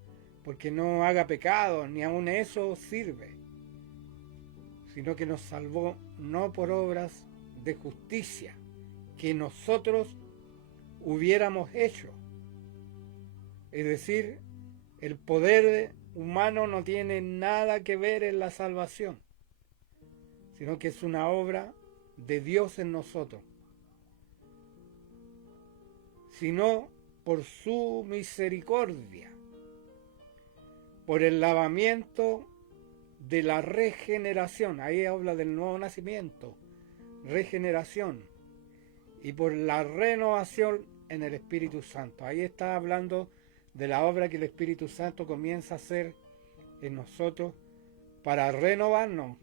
porque no haga pecado, ni aun eso sirve, sino que nos salvó no por obras de justicia que nosotros hubiéramos hecho. Es decir, el poder humano no tiene nada que ver en la salvación, sino que es una obra de Dios en nosotros, sino por su misericordia, por el lavamiento de la regeneración. Ahí habla del nuevo nacimiento, regeneración, y por la renovación en el Espíritu Santo. Ahí está hablando de la obra que el Espíritu Santo comienza a hacer en nosotros para renovarnos,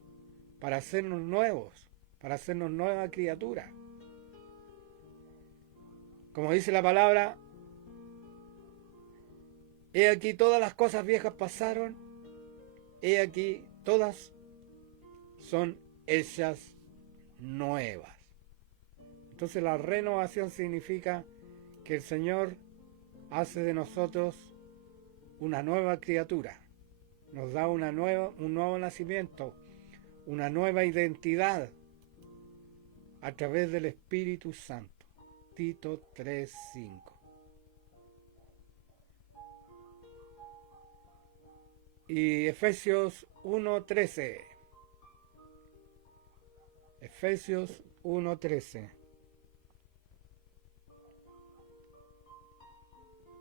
para hacernos nuevos, para hacernos nueva criatura. Como dice la palabra, he aquí todas las cosas viejas pasaron, he aquí todas son hechas nuevas. Entonces la renovación significa que el Señor hace de nosotros una nueva criatura, nos da un nuevo nacimiento, una nueva identidad a través del Espíritu Santo. Tito 3:5. Y Efesios 1:13. Efesios 1:13.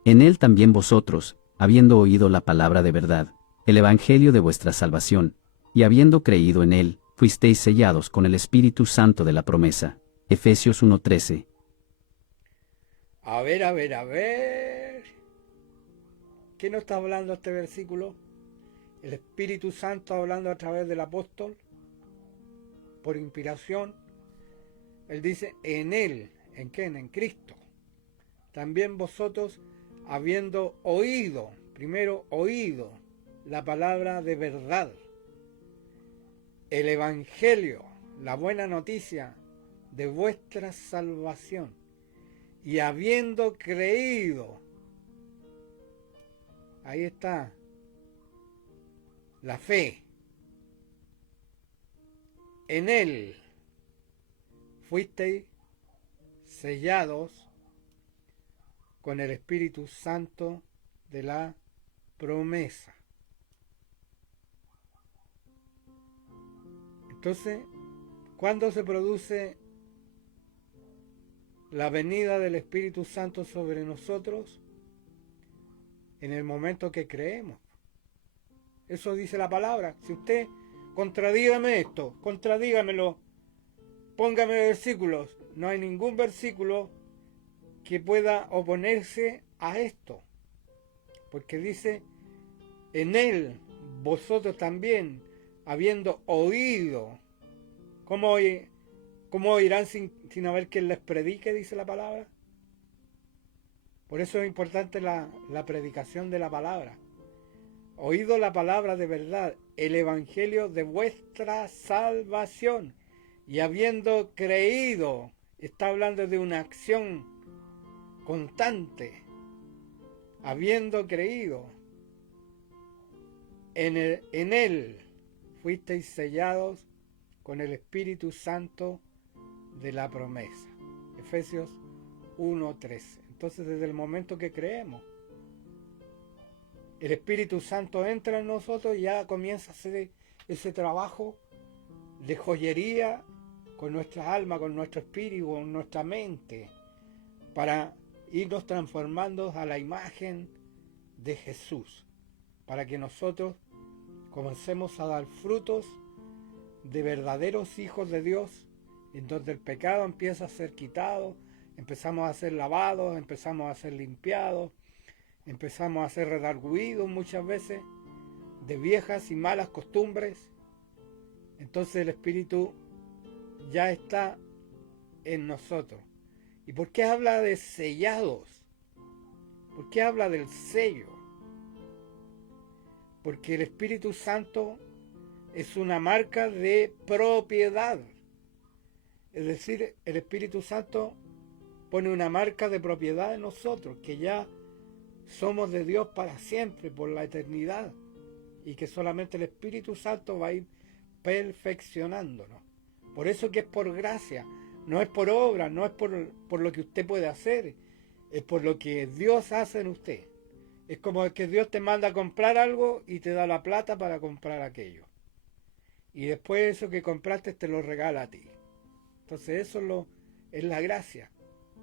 En él también vosotros, habiendo oído la palabra de verdad, el evangelio de vuestra salvación, y habiendo creído en él, fuisteis sellados con el Espíritu Santo de la promesa. Efesios 1:13. A ver. ¿Qué nos está hablando este versículo? El Espíritu Santo hablando a través del apóstol, por inspiración. Él dice, en él, ¿en quién? En Cristo. También vosotros, habiendo oído, primero oído, la palabra de verdad, el evangelio, la buena noticia de vuestra salvación, y habiendo creído, ahí está, la fe, en él fuisteis sellados con el Espíritu Santo de la promesa. Entonces, ¿cuándo se produce la venida del Espíritu Santo sobre nosotros? En el momento que creemos. Eso dice la palabra. Si usted contradígame esto, contradígamelo, póngame versículos. No hay ningún versículo que pueda oponerse a esto, porque dice, en él vosotros también, habiendo oído. ¿Cómo oirán sin haber quien les predique? Dice la palabra. Por eso es importante la predicación de la palabra. Oído la palabra de verdad, el evangelio de vuestra salvación, y habiendo creído, está hablando de una acción constante, habiendo creído, en él fuisteis sellados con el Espíritu Santo de la promesa. Efesios 1:13. Entonces, desde el momento que creemos, el Espíritu Santo entra en nosotros y ya comienza a hacer ese trabajo de joyería con nuestra alma, con nuestro espíritu, con nuestra mente, para irnos transformando a la imagen de Jesús, para que nosotros comencemos a dar frutos de verdaderos hijos de Dios, en donde el pecado empieza a ser quitado, empezamos a ser lavados, empezamos a ser limpiados, empezamos a ser redarguidos muchas veces de viejas y malas costumbres. Entonces el Espíritu ya está en nosotros. ¿Y por qué habla de sellados? ¿Por qué habla del sello? porque el Espíritu Santo es una marca de propiedad. Es decir, el Espíritu Santo pone una marca de propiedad en nosotros, que ya somos de Dios para siempre, por la eternidad, y que solamente el Espíritu Santo va a ir perfeccionándonos. Por eso que es por gracia, no es por obra, no es por lo que usted puede hacer, es por lo que Dios hace en usted. Es como que Dios te manda a comprar algo y te da la plata para comprar aquello. Y después eso que compraste te lo regala a ti. Entonces eso es la gracia.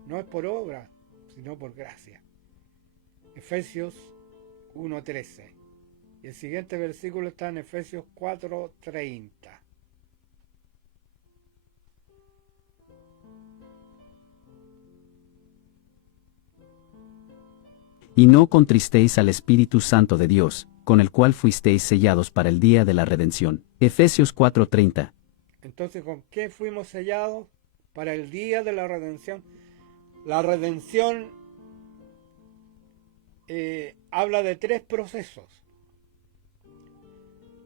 No es por obra, sino por gracia. Efesios 1:13. Y el siguiente versículo está en Efesios 4:30. Y no contristéis al Espíritu Santo de Dios, con el cual fuisteis sellados para el día de la redención. Efesios 4:30. Entonces, ¿con qué fuimos sellados? Para el día de la redención. La redención habla de tres procesos.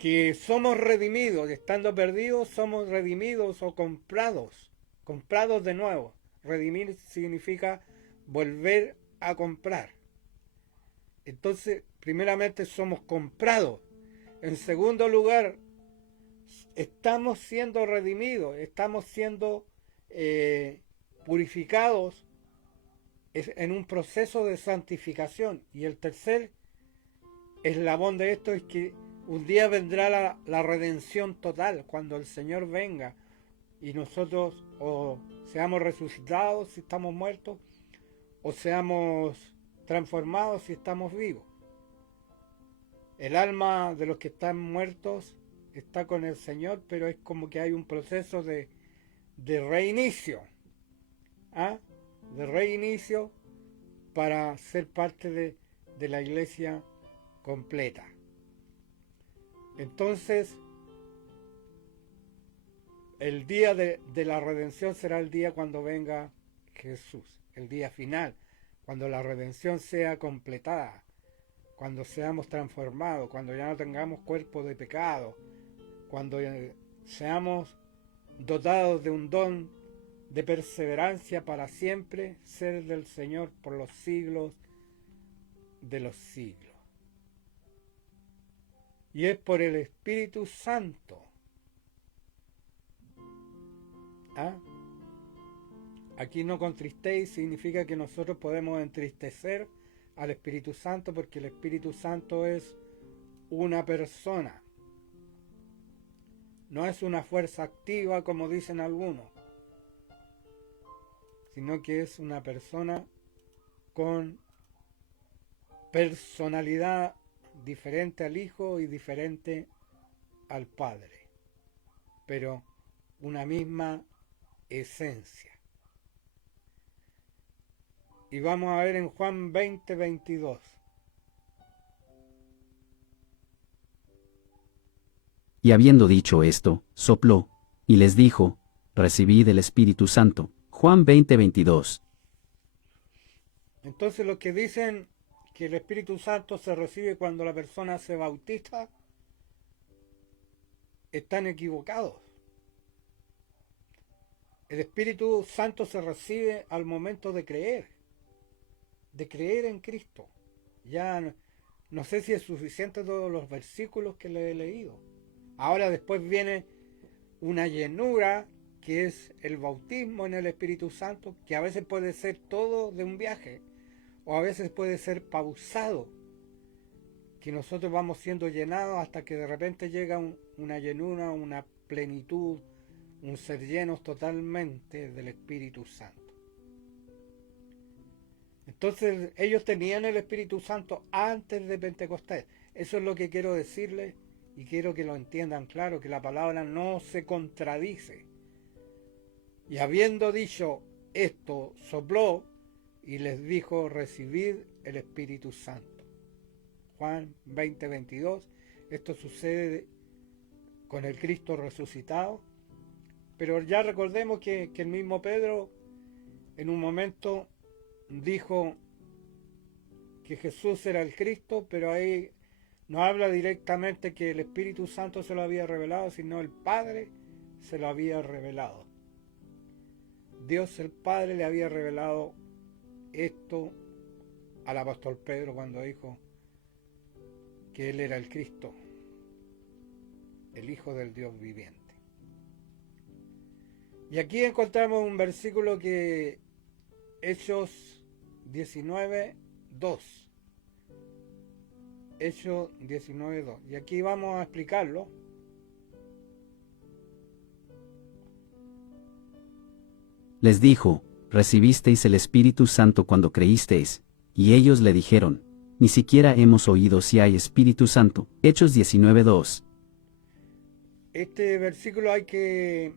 Que somos redimidos, estando perdidos, somos redimidos o comprados de nuevo. Redimir significa volver a comprar. Entonces, primeramente somos comprados. En segundo lugar, estamos siendo redimidos, estamos siendo purificados en un proceso de santificación. Y el tercer eslabón de esto es que un día vendrá la redención total, cuando el Señor venga y nosotros o seamos resucitados si estamos muertos, o seamos transformados si estamos vivos. El alma de los que están muertos está con el Señor, pero es como que hay un proceso de reinicio, ¿ah? De reinicio para ser parte de la iglesia completa. Entonces, el día de la redención será el día cuando venga Jesús, el día final, cuando la redención sea completada, cuando seamos transformados, cuando ya no tengamos cuerpo de pecado, cuando seamos dotados de un don de perseverancia para siempre, ser del Señor por los siglos de los siglos. Y es por el Espíritu Santo. ¿Ah? Aquí no contristéis significa que nosotros podemos entristecer al Espíritu Santo, porque el Espíritu Santo es una persona. No es una fuerza activa como dicen algunos, sino que es una persona con personalidad diferente al Hijo y diferente al Padre, pero una misma esencia. Y vamos a ver en Juan 20:22. Y habiendo dicho esto, sopló, y les dijo, recibid el Espíritu Santo. Juan 20:22. Entonces los que dicen que el Espíritu Santo se recibe cuando la persona se bautiza, están equivocados. El Espíritu Santo se recibe al momento de creer en Cristo. Ya no sé si es suficiente todos los versículos que le he leído. Ahora después viene una llenura que es el bautismo en el Espíritu Santo, que a veces puede ser todo de un viaje, o a veces puede ser pausado, que nosotros vamos siendo llenados hasta que de repente llega una llenura, una plenitud, un ser llenos totalmente del Espíritu Santo. Entonces ellos tenían el Espíritu Santo antes de Pentecostés. Eso es lo que quiero decirles y quiero que lo entiendan claro, que la palabra no se contradice. Y habiendo dicho esto, sopló y les dijo, recibid el Espíritu Santo. Juan 20:22. Esto sucede con el Cristo resucitado. Pero ya recordemos que el mismo Pedro en un momento dijo que Jesús era el Cristo, pero ahí no habla directamente que el Espíritu Santo se lo había revelado, sino el Padre se lo había revelado. Dios el Padre le había revelado esto al apóstol Pedro cuando dijo que él era el Cristo, el Hijo del Dios viviente. Y aquí encontramos un versículo que Hechos 19:2. Hechos 19:2. Y aquí vamos a explicarlo. Les dijo, recibisteis el Espíritu Santo cuando creísteis, y ellos le dijeron, ni siquiera hemos oído si hay Espíritu Santo. Hechos 19:2. Este versículo hay que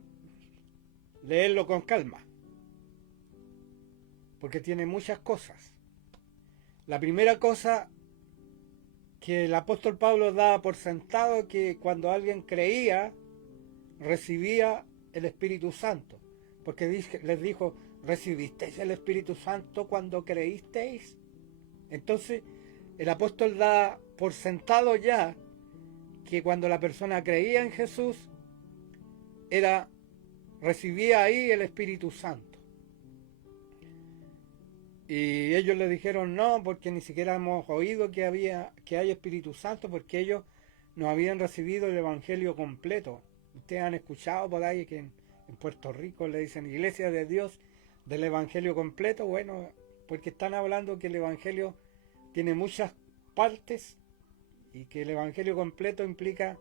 leerlo con calma, porque tiene muchas cosas. La primera cosa que el apóstol Pablo daba por sentado que cuando alguien creía, recibía el Espíritu Santo, porque les dijo, ¿recibisteis el Espíritu Santo cuando creísteis? Entonces, el apóstol da por sentado ya que cuando la persona creía en Jesús, recibía ahí el Espíritu Santo. Y ellos le dijeron no, porque ni siquiera hemos oído que hay Espíritu Santo, porque ellos no habían recibido el Evangelio completo. Ustedes han escuchado por ahí que en Puerto Rico le dicen Iglesia de Dios del Evangelio completo. Bueno, porque están hablando que el Evangelio tiene muchas partes y que el Evangelio completo implica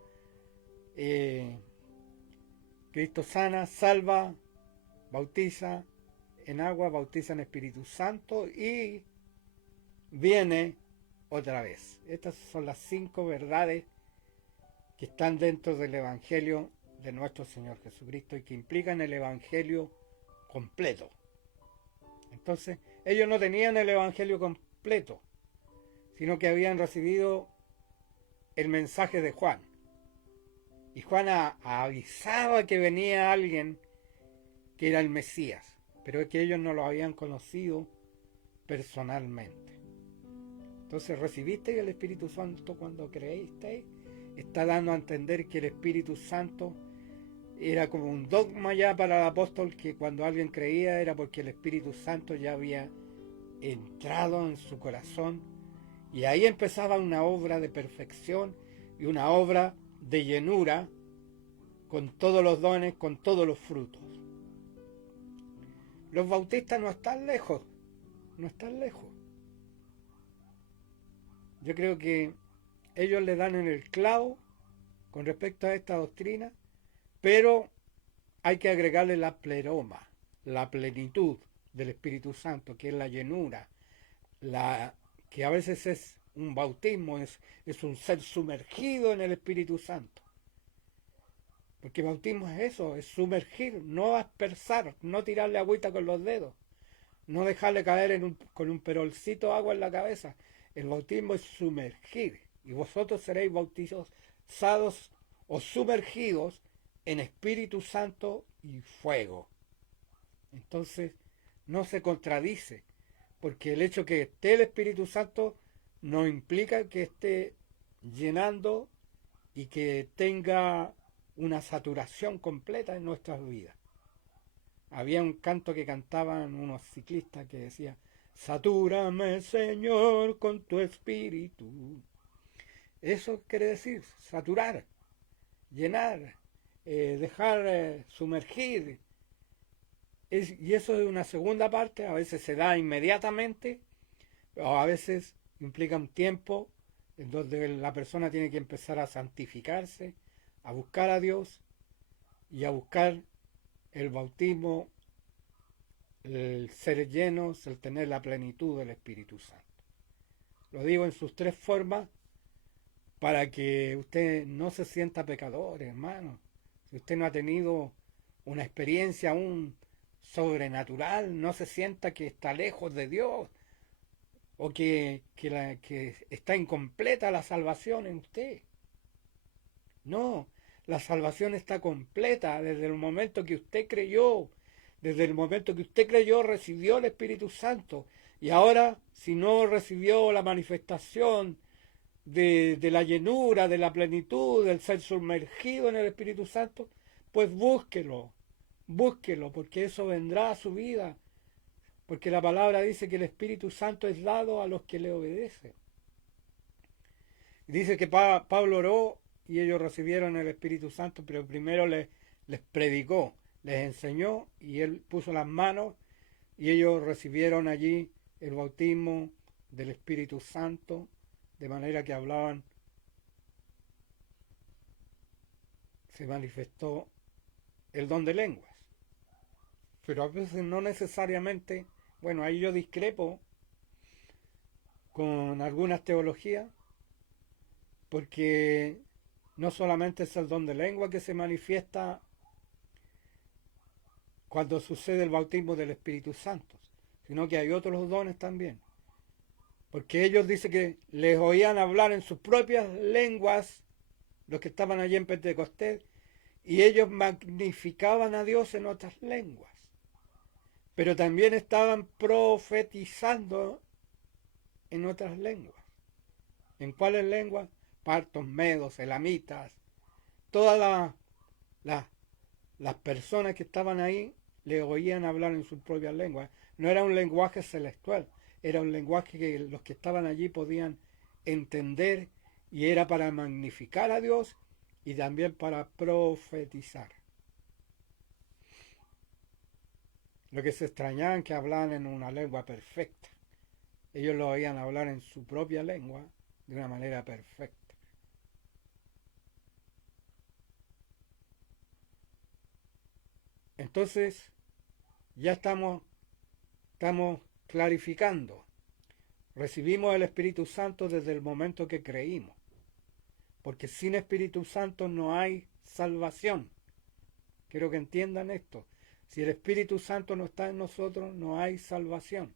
Cristo sana, salva, bautiza en agua, bautiza en Espíritu Santo y viene otra vez. Estas son las 5 verdades que están dentro del Evangelio de nuestro Señor Jesucristo y que implican el Evangelio completo. Entonces, ellos no tenían el Evangelio completo, sino que habían recibido el mensaje de Juan. Y Juan avisaba que venía alguien que era el Mesías, pero es que ellos no lo habían conocido personalmente. Entonces, ¿recibisteis el Espíritu Santo cuando creísteis? Está dando a entender que el Espíritu Santo era como un dogma ya para el apóstol, que cuando alguien creía era porque el Espíritu Santo ya había entrado en su corazón, y ahí empezaba una obra de perfección y una obra de llenura con todos los dones, con todos los frutos. Los bautistas no están lejos, no están lejos. Yo creo que ellos le dan en el clavo con respecto a esta doctrina, pero hay que agregarle la pleroma, la plenitud del Espíritu Santo, que es la llenura, que a veces es un bautismo, es un ser sumergido en el Espíritu Santo. Porque bautismo es eso, es sumergir, no aspersar, no tirarle agüita con los dedos, no dejarle caer con un perolcito agua en la cabeza. El bautismo es sumergir, y vosotros seréis bautizados o sumergidos en Espíritu Santo y fuego. Entonces, no se contradice, porque el hecho que esté el Espíritu Santo no implica que esté llenando y que tenga una saturación completa en nuestras vidas. Había un canto que cantaban unos ciclistas que decía, satúrame, Señor, con tu espíritu. Eso quiere decir saturar, llenar, dejar sumergir. Y eso es una segunda parte, a veces se da inmediatamente, o a veces implica un tiempo en donde la persona tiene que empezar a santificarse, a buscar a Dios y a buscar el bautismo, el ser llenos, el tener la plenitud del Espíritu Santo. Lo digo en sus 3 formas para que usted no se sienta pecador, hermano. Si usted no ha tenido una experiencia aún sobrenatural, no se sienta que está lejos de Dios o que está incompleta la salvación en usted. No, la salvación está completa desde el momento que usted creyó. Desde el momento que usted creyó, recibió el Espíritu Santo. Y ahora, si no recibió la manifestación de la llenura, de la plenitud, del ser sumergido en el Espíritu Santo, pues búsquelo, porque eso vendrá a su vida, porque la palabra dice que el Espíritu Santo es dado a los que le obedecen. Dice que Pablo oró y ellos recibieron el Espíritu Santo, pero primero les predicó, les enseñó y él puso las manos y ellos recibieron allí el bautismo del Espíritu Santo, de manera que hablaban, se manifestó el don de lenguas. Pero a veces no necesariamente, bueno, ahí yo discrepo con algunas teologías, porque no solamente es el don de lengua que se manifiesta cuando sucede el bautismo del Espíritu Santo, sino que hay otros dones también. Porque ellos dicen que les oían hablar en sus propias lenguas, los que estaban allí en Pentecostés, y ellos magnificaban a Dios en otras lenguas. Pero también estaban profetizando en otras lenguas. ¿En cuáles lenguas? Partos, medos, elamitas. Todas las personas que estaban ahí le oían hablar en sus propias lenguas. No era un lenguaje celestial, era un lenguaje que los que estaban allí podían entender y era para magnificar a Dios y también para profetizar. Lo que se extrañaban que hablaban en una lengua perfecta. Ellos lo oían hablar en su propia lengua de una manera perfecta. Entonces, ya estamos clarificando. Recibimos el Espíritu Santo desde el momento que creímos. Porque sin Espíritu Santo no hay salvación. Quiero que entiendan esto. Si el Espíritu Santo no está en nosotros, no hay salvación.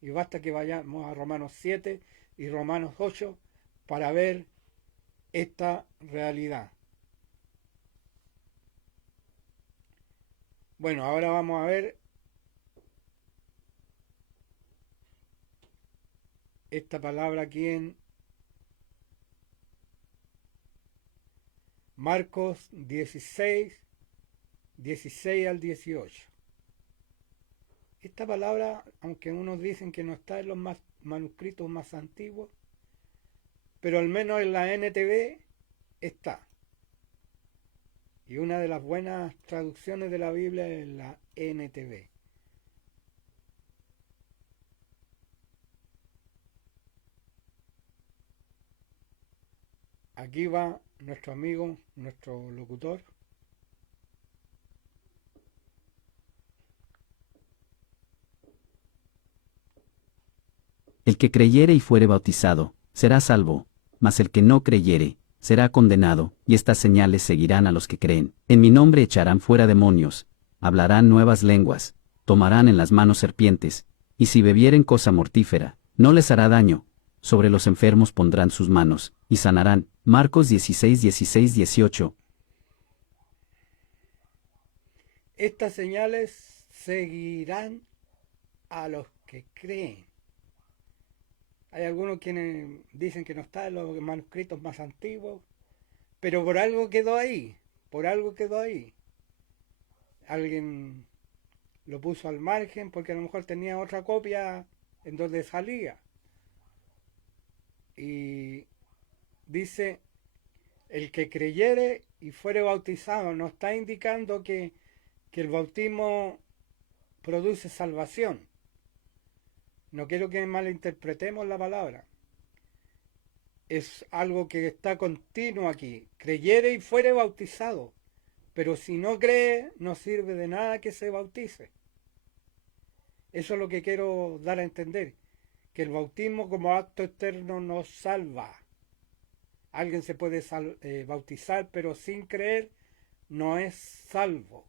Y basta que vayamos a Romanos 7 y Romanos 8 para ver esta realidad. Bueno, ahora vamos a ver esta palabra aquí en Marcos 16, 16 al 18. Esta palabra, aunque unos dicen que no está en los manuscritos más antiguos, pero al menos en la NTV está. Y una de las buenas traducciones de la Biblia es la NTV. Aquí va nuestro amigo, nuestro locutor. El que creyere y fuere bautizado, será salvo, mas el que no creyere, será condenado, y estas señales seguirán a los que creen. En mi nombre echarán fuera demonios, hablarán nuevas lenguas, tomarán en las manos serpientes, y si bebieren cosa mortífera, no les hará daño. Sobre los enfermos pondrán sus manos, y sanarán. Marcos 16, 16, 18. Estas señales seguirán a los que creen. Hay algunos quienes dicen que no está en los manuscritos más antiguos, pero por algo quedó ahí, por algo quedó ahí. Alguien lo puso al margen porque a lo mejor tenía otra copia en donde salía. Y dice, el que creyere y fuere bautizado, no está indicando que el bautismo produce salvación. No quiero que malinterpretemos la palabra. Es algo que está continuo aquí. Creyere y fuere bautizado. Pero si no cree, no sirve de nada que se bautice. Eso es lo que quiero dar a entender. Que el bautismo como acto externo nos salva. Alguien se puede bautizar, pero sin creer no es salvo.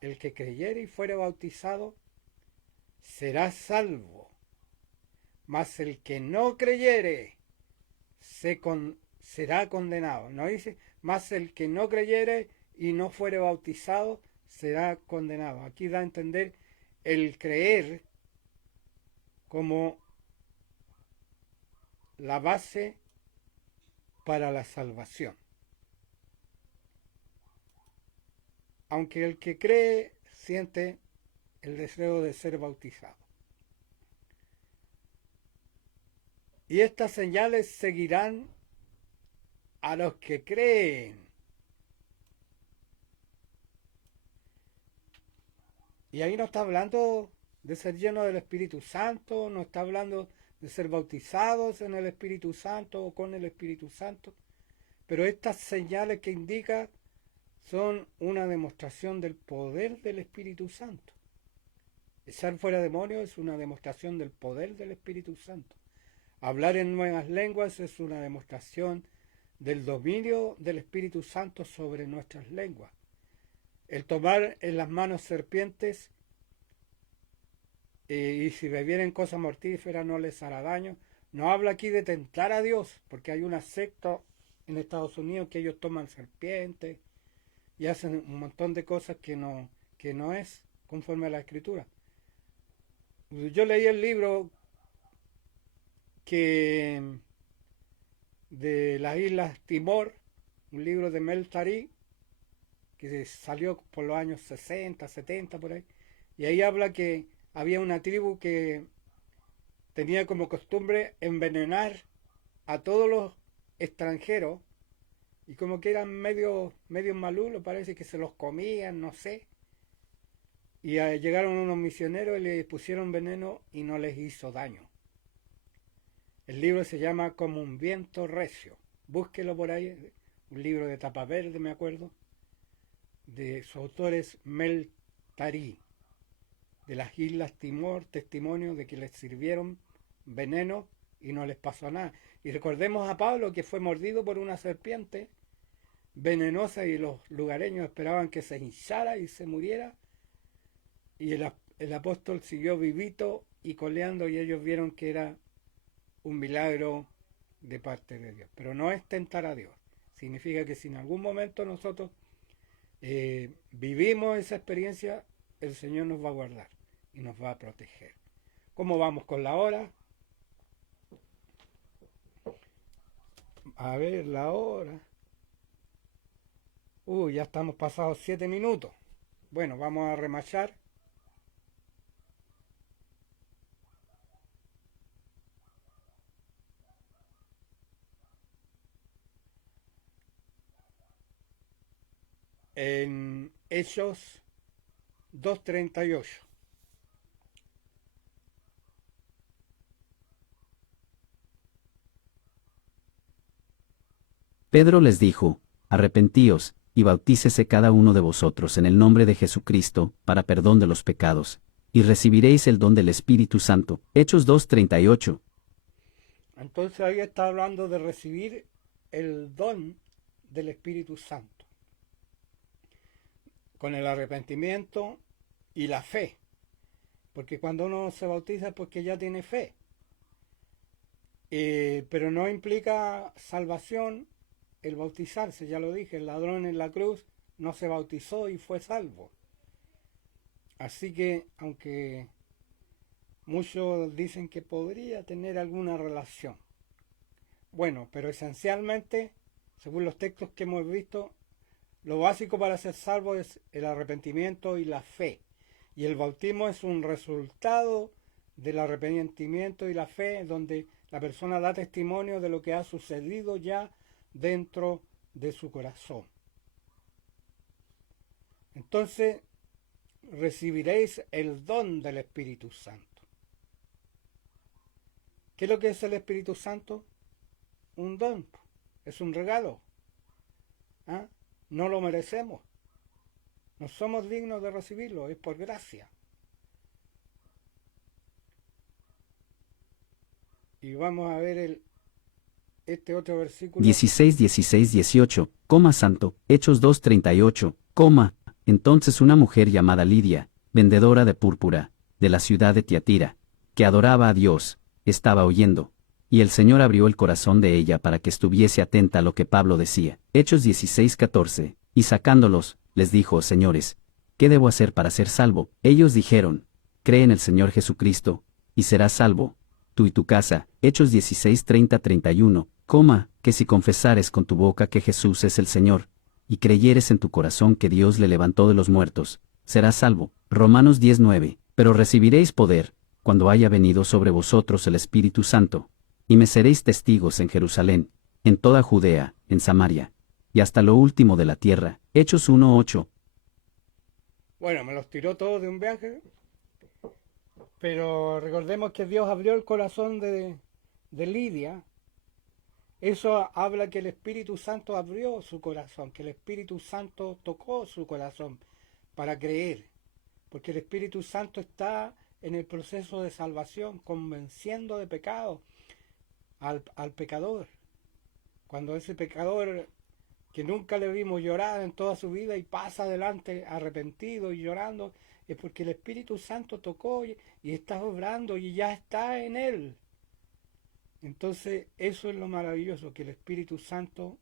El que creyere y fuere bautizado será salvo. Mas el que no creyere será condenado. No dice, mas el que no creyere y no fuere bautizado será condenado. Aquí da a entender el creer como la base para la salvación. Aunque el que cree siente el deseo de ser bautizado. Y estas señales seguirán a los que creen. Y ahí no está hablando de ser lleno del Espíritu Santo, no está hablando de ser bautizados en el Espíritu Santo o con el Espíritu Santo, pero estas señales que indica son una demostración del poder del Espíritu Santo. Echar fuera demonios es una demostración del poder del Espíritu Santo. Hablar en nuevas lenguas es una demostración del dominio del Espíritu Santo sobre nuestras lenguas. El tomar en las manos serpientes y si bebieren cosas mortíferas no les hará daño. No habla aquí de tentar a Dios, porque hay una secta en Estados Unidos que ellos toman serpientes y hacen un montón de cosas que no es conforme a la Escritura. Yo leí el libro de las Islas Timor, un libro de Mel Tari, que salió por los años 60, 70 por ahí, y ahí habla que había una tribu que tenía como costumbre envenenar a todos los extranjeros, y como que eran medio malulos, parece que se los comían, no sé, y llegaron unos misioneros y les pusieron veneno y no les hizo daño. El libro se llama Como un viento recio, búsquelo por ahí, un libro de tapa verde me acuerdo, de su autor es Mel Tari, de las Islas Timor, testimonio de que les sirvieron veneno y no les pasó nada. Y recordemos a Pablo, que fue mordido por una serpiente venenosa y los lugareños esperaban que se hinchara y se muriera, y el apóstol siguió vivito y coleando, y ellos vieron que era un milagro de parte de Dios. Pero no es tentar a Dios, significa que si en algún momento nosotros vivimos esa experiencia, el Señor nos va a guardar y nos va a proteger. ¿Cómo vamos con la hora? A ver, la hora. Ya estamos pasados 7 minutos. Bueno, vamos a remachar. En Hechos 2:38. Pedro les dijo: Arrepentíos, y bautícese cada uno de vosotros en el nombre de Jesucristo, para perdón de los pecados, y recibiréis el don del Espíritu Santo. Hechos 2:38. Entonces ahí está hablando de recibir el don del Espíritu Santo, con el arrepentimiento y la fe, porque cuando uno se bautiza es porque ya tiene fe, pero no implica salvación el bautizarse. Ya lo dije, el ladrón en la cruz no se bautizó y fue salvo. Así que, aunque muchos dicen que podría tener alguna relación, bueno, pero esencialmente, según los textos que hemos visto, lo básico para ser salvo es el arrepentimiento y la fe. Y el bautismo es un resultado del arrepentimiento y la fe, donde la persona da testimonio de lo que ha sucedido ya dentro de su corazón. Entonces, recibiréis el don del Espíritu Santo. ¿Qué es lo que es el Espíritu Santo? Un don, es un regalo. ¿Ah? No lo merecemos, no somos dignos de recibirlo, es por gracia. Y vamos a ver este otro versículo. 16, 16, 18, santo, Hechos 2:38, entonces una mujer llamada Lidia, vendedora de púrpura, de la ciudad de Tiatira, que adoraba a Dios, estaba oyendo, y el Señor abrió el corazón de ella para que estuviese atenta a lo que Pablo decía. Hechos 16, 14, y sacándolos, les dijo: Señores, ¿qué debo hacer para ser salvo? Ellos dijeron: Cree en el Señor Jesucristo, y serás salvo, tú y tu casa. Hechos 16, 30, 31, que si confesares con tu boca que Jesús es el Señor, y creyeres en tu corazón que Dios le levantó de los muertos, serás salvo. Romanos 10:9. Pero recibiréis poder, cuando haya venido sobre vosotros el Espíritu Santo, y me seréis testigos en Jerusalén, en toda Judea, en Samaria, y hasta lo último de la tierra. Hechos 1:8. Bueno, me los tiró todos de un viaje, pero recordemos que Dios abrió el corazón de Lidia. Eso habla que el Espíritu Santo abrió su corazón, que el Espíritu Santo tocó su corazón para creer, porque el Espíritu Santo está en el proceso de salvación, convenciendo de pecado al pecador. Cuando ese pecador que nunca le vimos llorar en toda su vida y pasa adelante arrepentido y llorando, es porque el Espíritu Santo tocó y está obrando y ya está en él. Entonces eso es lo maravilloso, que el Espíritu Santo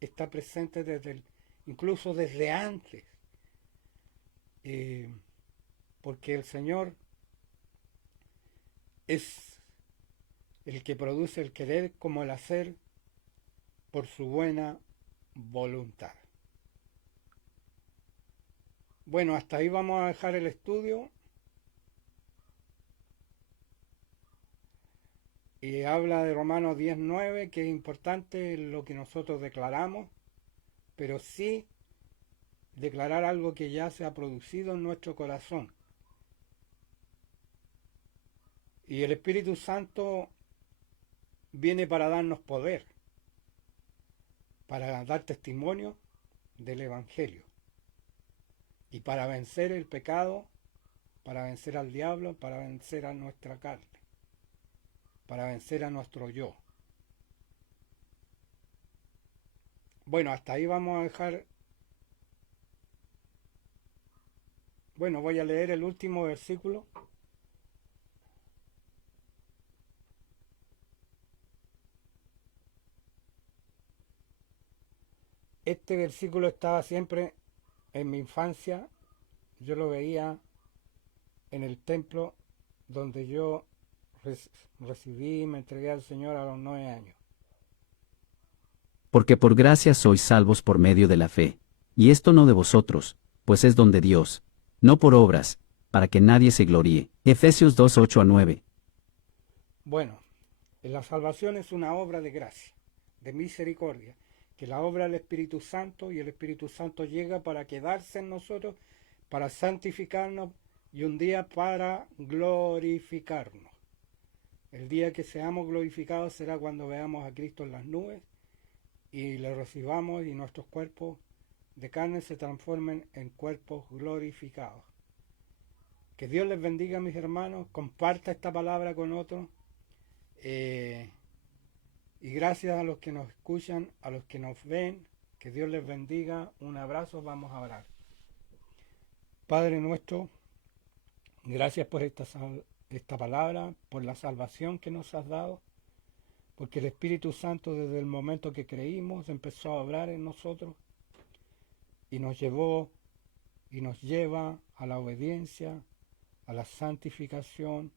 está presente incluso desde antes, porque el Señor es el que produce el querer como el hacer por su buena voluntad. Bueno, hasta ahí vamos a dejar el estudio. Y habla de Romanos 10:9, que es importante lo que nosotros declaramos, pero sí declarar algo que ya se ha producido en nuestro corazón. Y el Espíritu Santo viene para darnos poder, para dar testimonio del Evangelio y para vencer el pecado, para vencer al diablo, para vencer a nuestra carne, para vencer a nuestro yo. Bueno, hasta ahí vamos a dejar. Bueno, voy a leer el último versículo. Este versículo estaba siempre en mi infancia. Yo lo veía en el templo donde yo recibí y me entregué al Señor a los 9 años. Porque por gracia sois salvos por medio de la fe, y esto no de vosotros, pues es don de Dios, no por obras, para que nadie se gloríe. Efesios 2:8-9. Bueno, la salvación es una obra de gracia, de misericordia, que la obra del Espíritu Santo, y el Espíritu Santo llega para quedarse en nosotros, para santificarnos y un día para glorificarnos. El día que seamos glorificados será cuando veamos a Cristo en las nubes y le recibamos y nuestros cuerpos de carne se transformen en cuerpos glorificados. Que Dios les bendiga, mis hermanos, comparta esta palabra con otros. Y gracias a los que nos escuchan, a los que nos ven, que Dios les bendiga. Un abrazo, vamos a orar. Padre nuestro, gracias por esta palabra, por la salvación que nos has dado, porque el Espíritu Santo desde el momento que creímos empezó a obrar en nosotros y nos llevó y nos lleva a la obediencia, a la santificación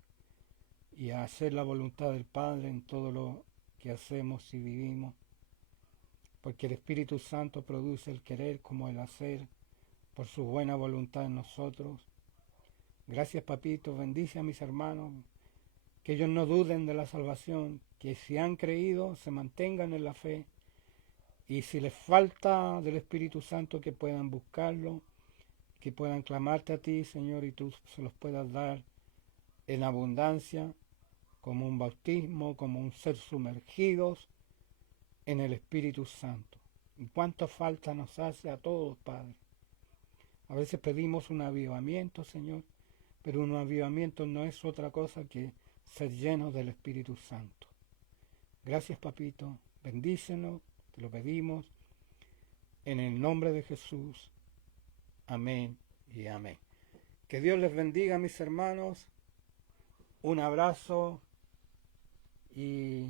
y a hacer la voluntad del Padre en todo lo que hacemos y vivimos, porque el Espíritu Santo produce el querer como el hacer por su buena voluntad en nosotros. Gracias, papito, bendice a mis hermanos, que ellos no duden de la salvación, que si han creído se mantengan en la fe, y si les falta del Espíritu Santo que puedan buscarlo, que puedan clamarte a ti, Señor, y tú se los puedas dar en abundancia, como un bautismo, como un ser sumergidos en el Espíritu Santo. Y cuánta falta nos hace a todos, Padre. A veces pedimos un avivamiento, Señor, pero un avivamiento no es otra cosa que ser llenos del Espíritu Santo. Gracias, papito. Bendícenos, te lo pedimos, en el nombre de Jesús. Amén y amén. Que Dios les bendiga, mis hermanos. Un abrazo y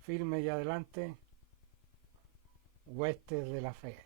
firme y adelante, huestes de la fe.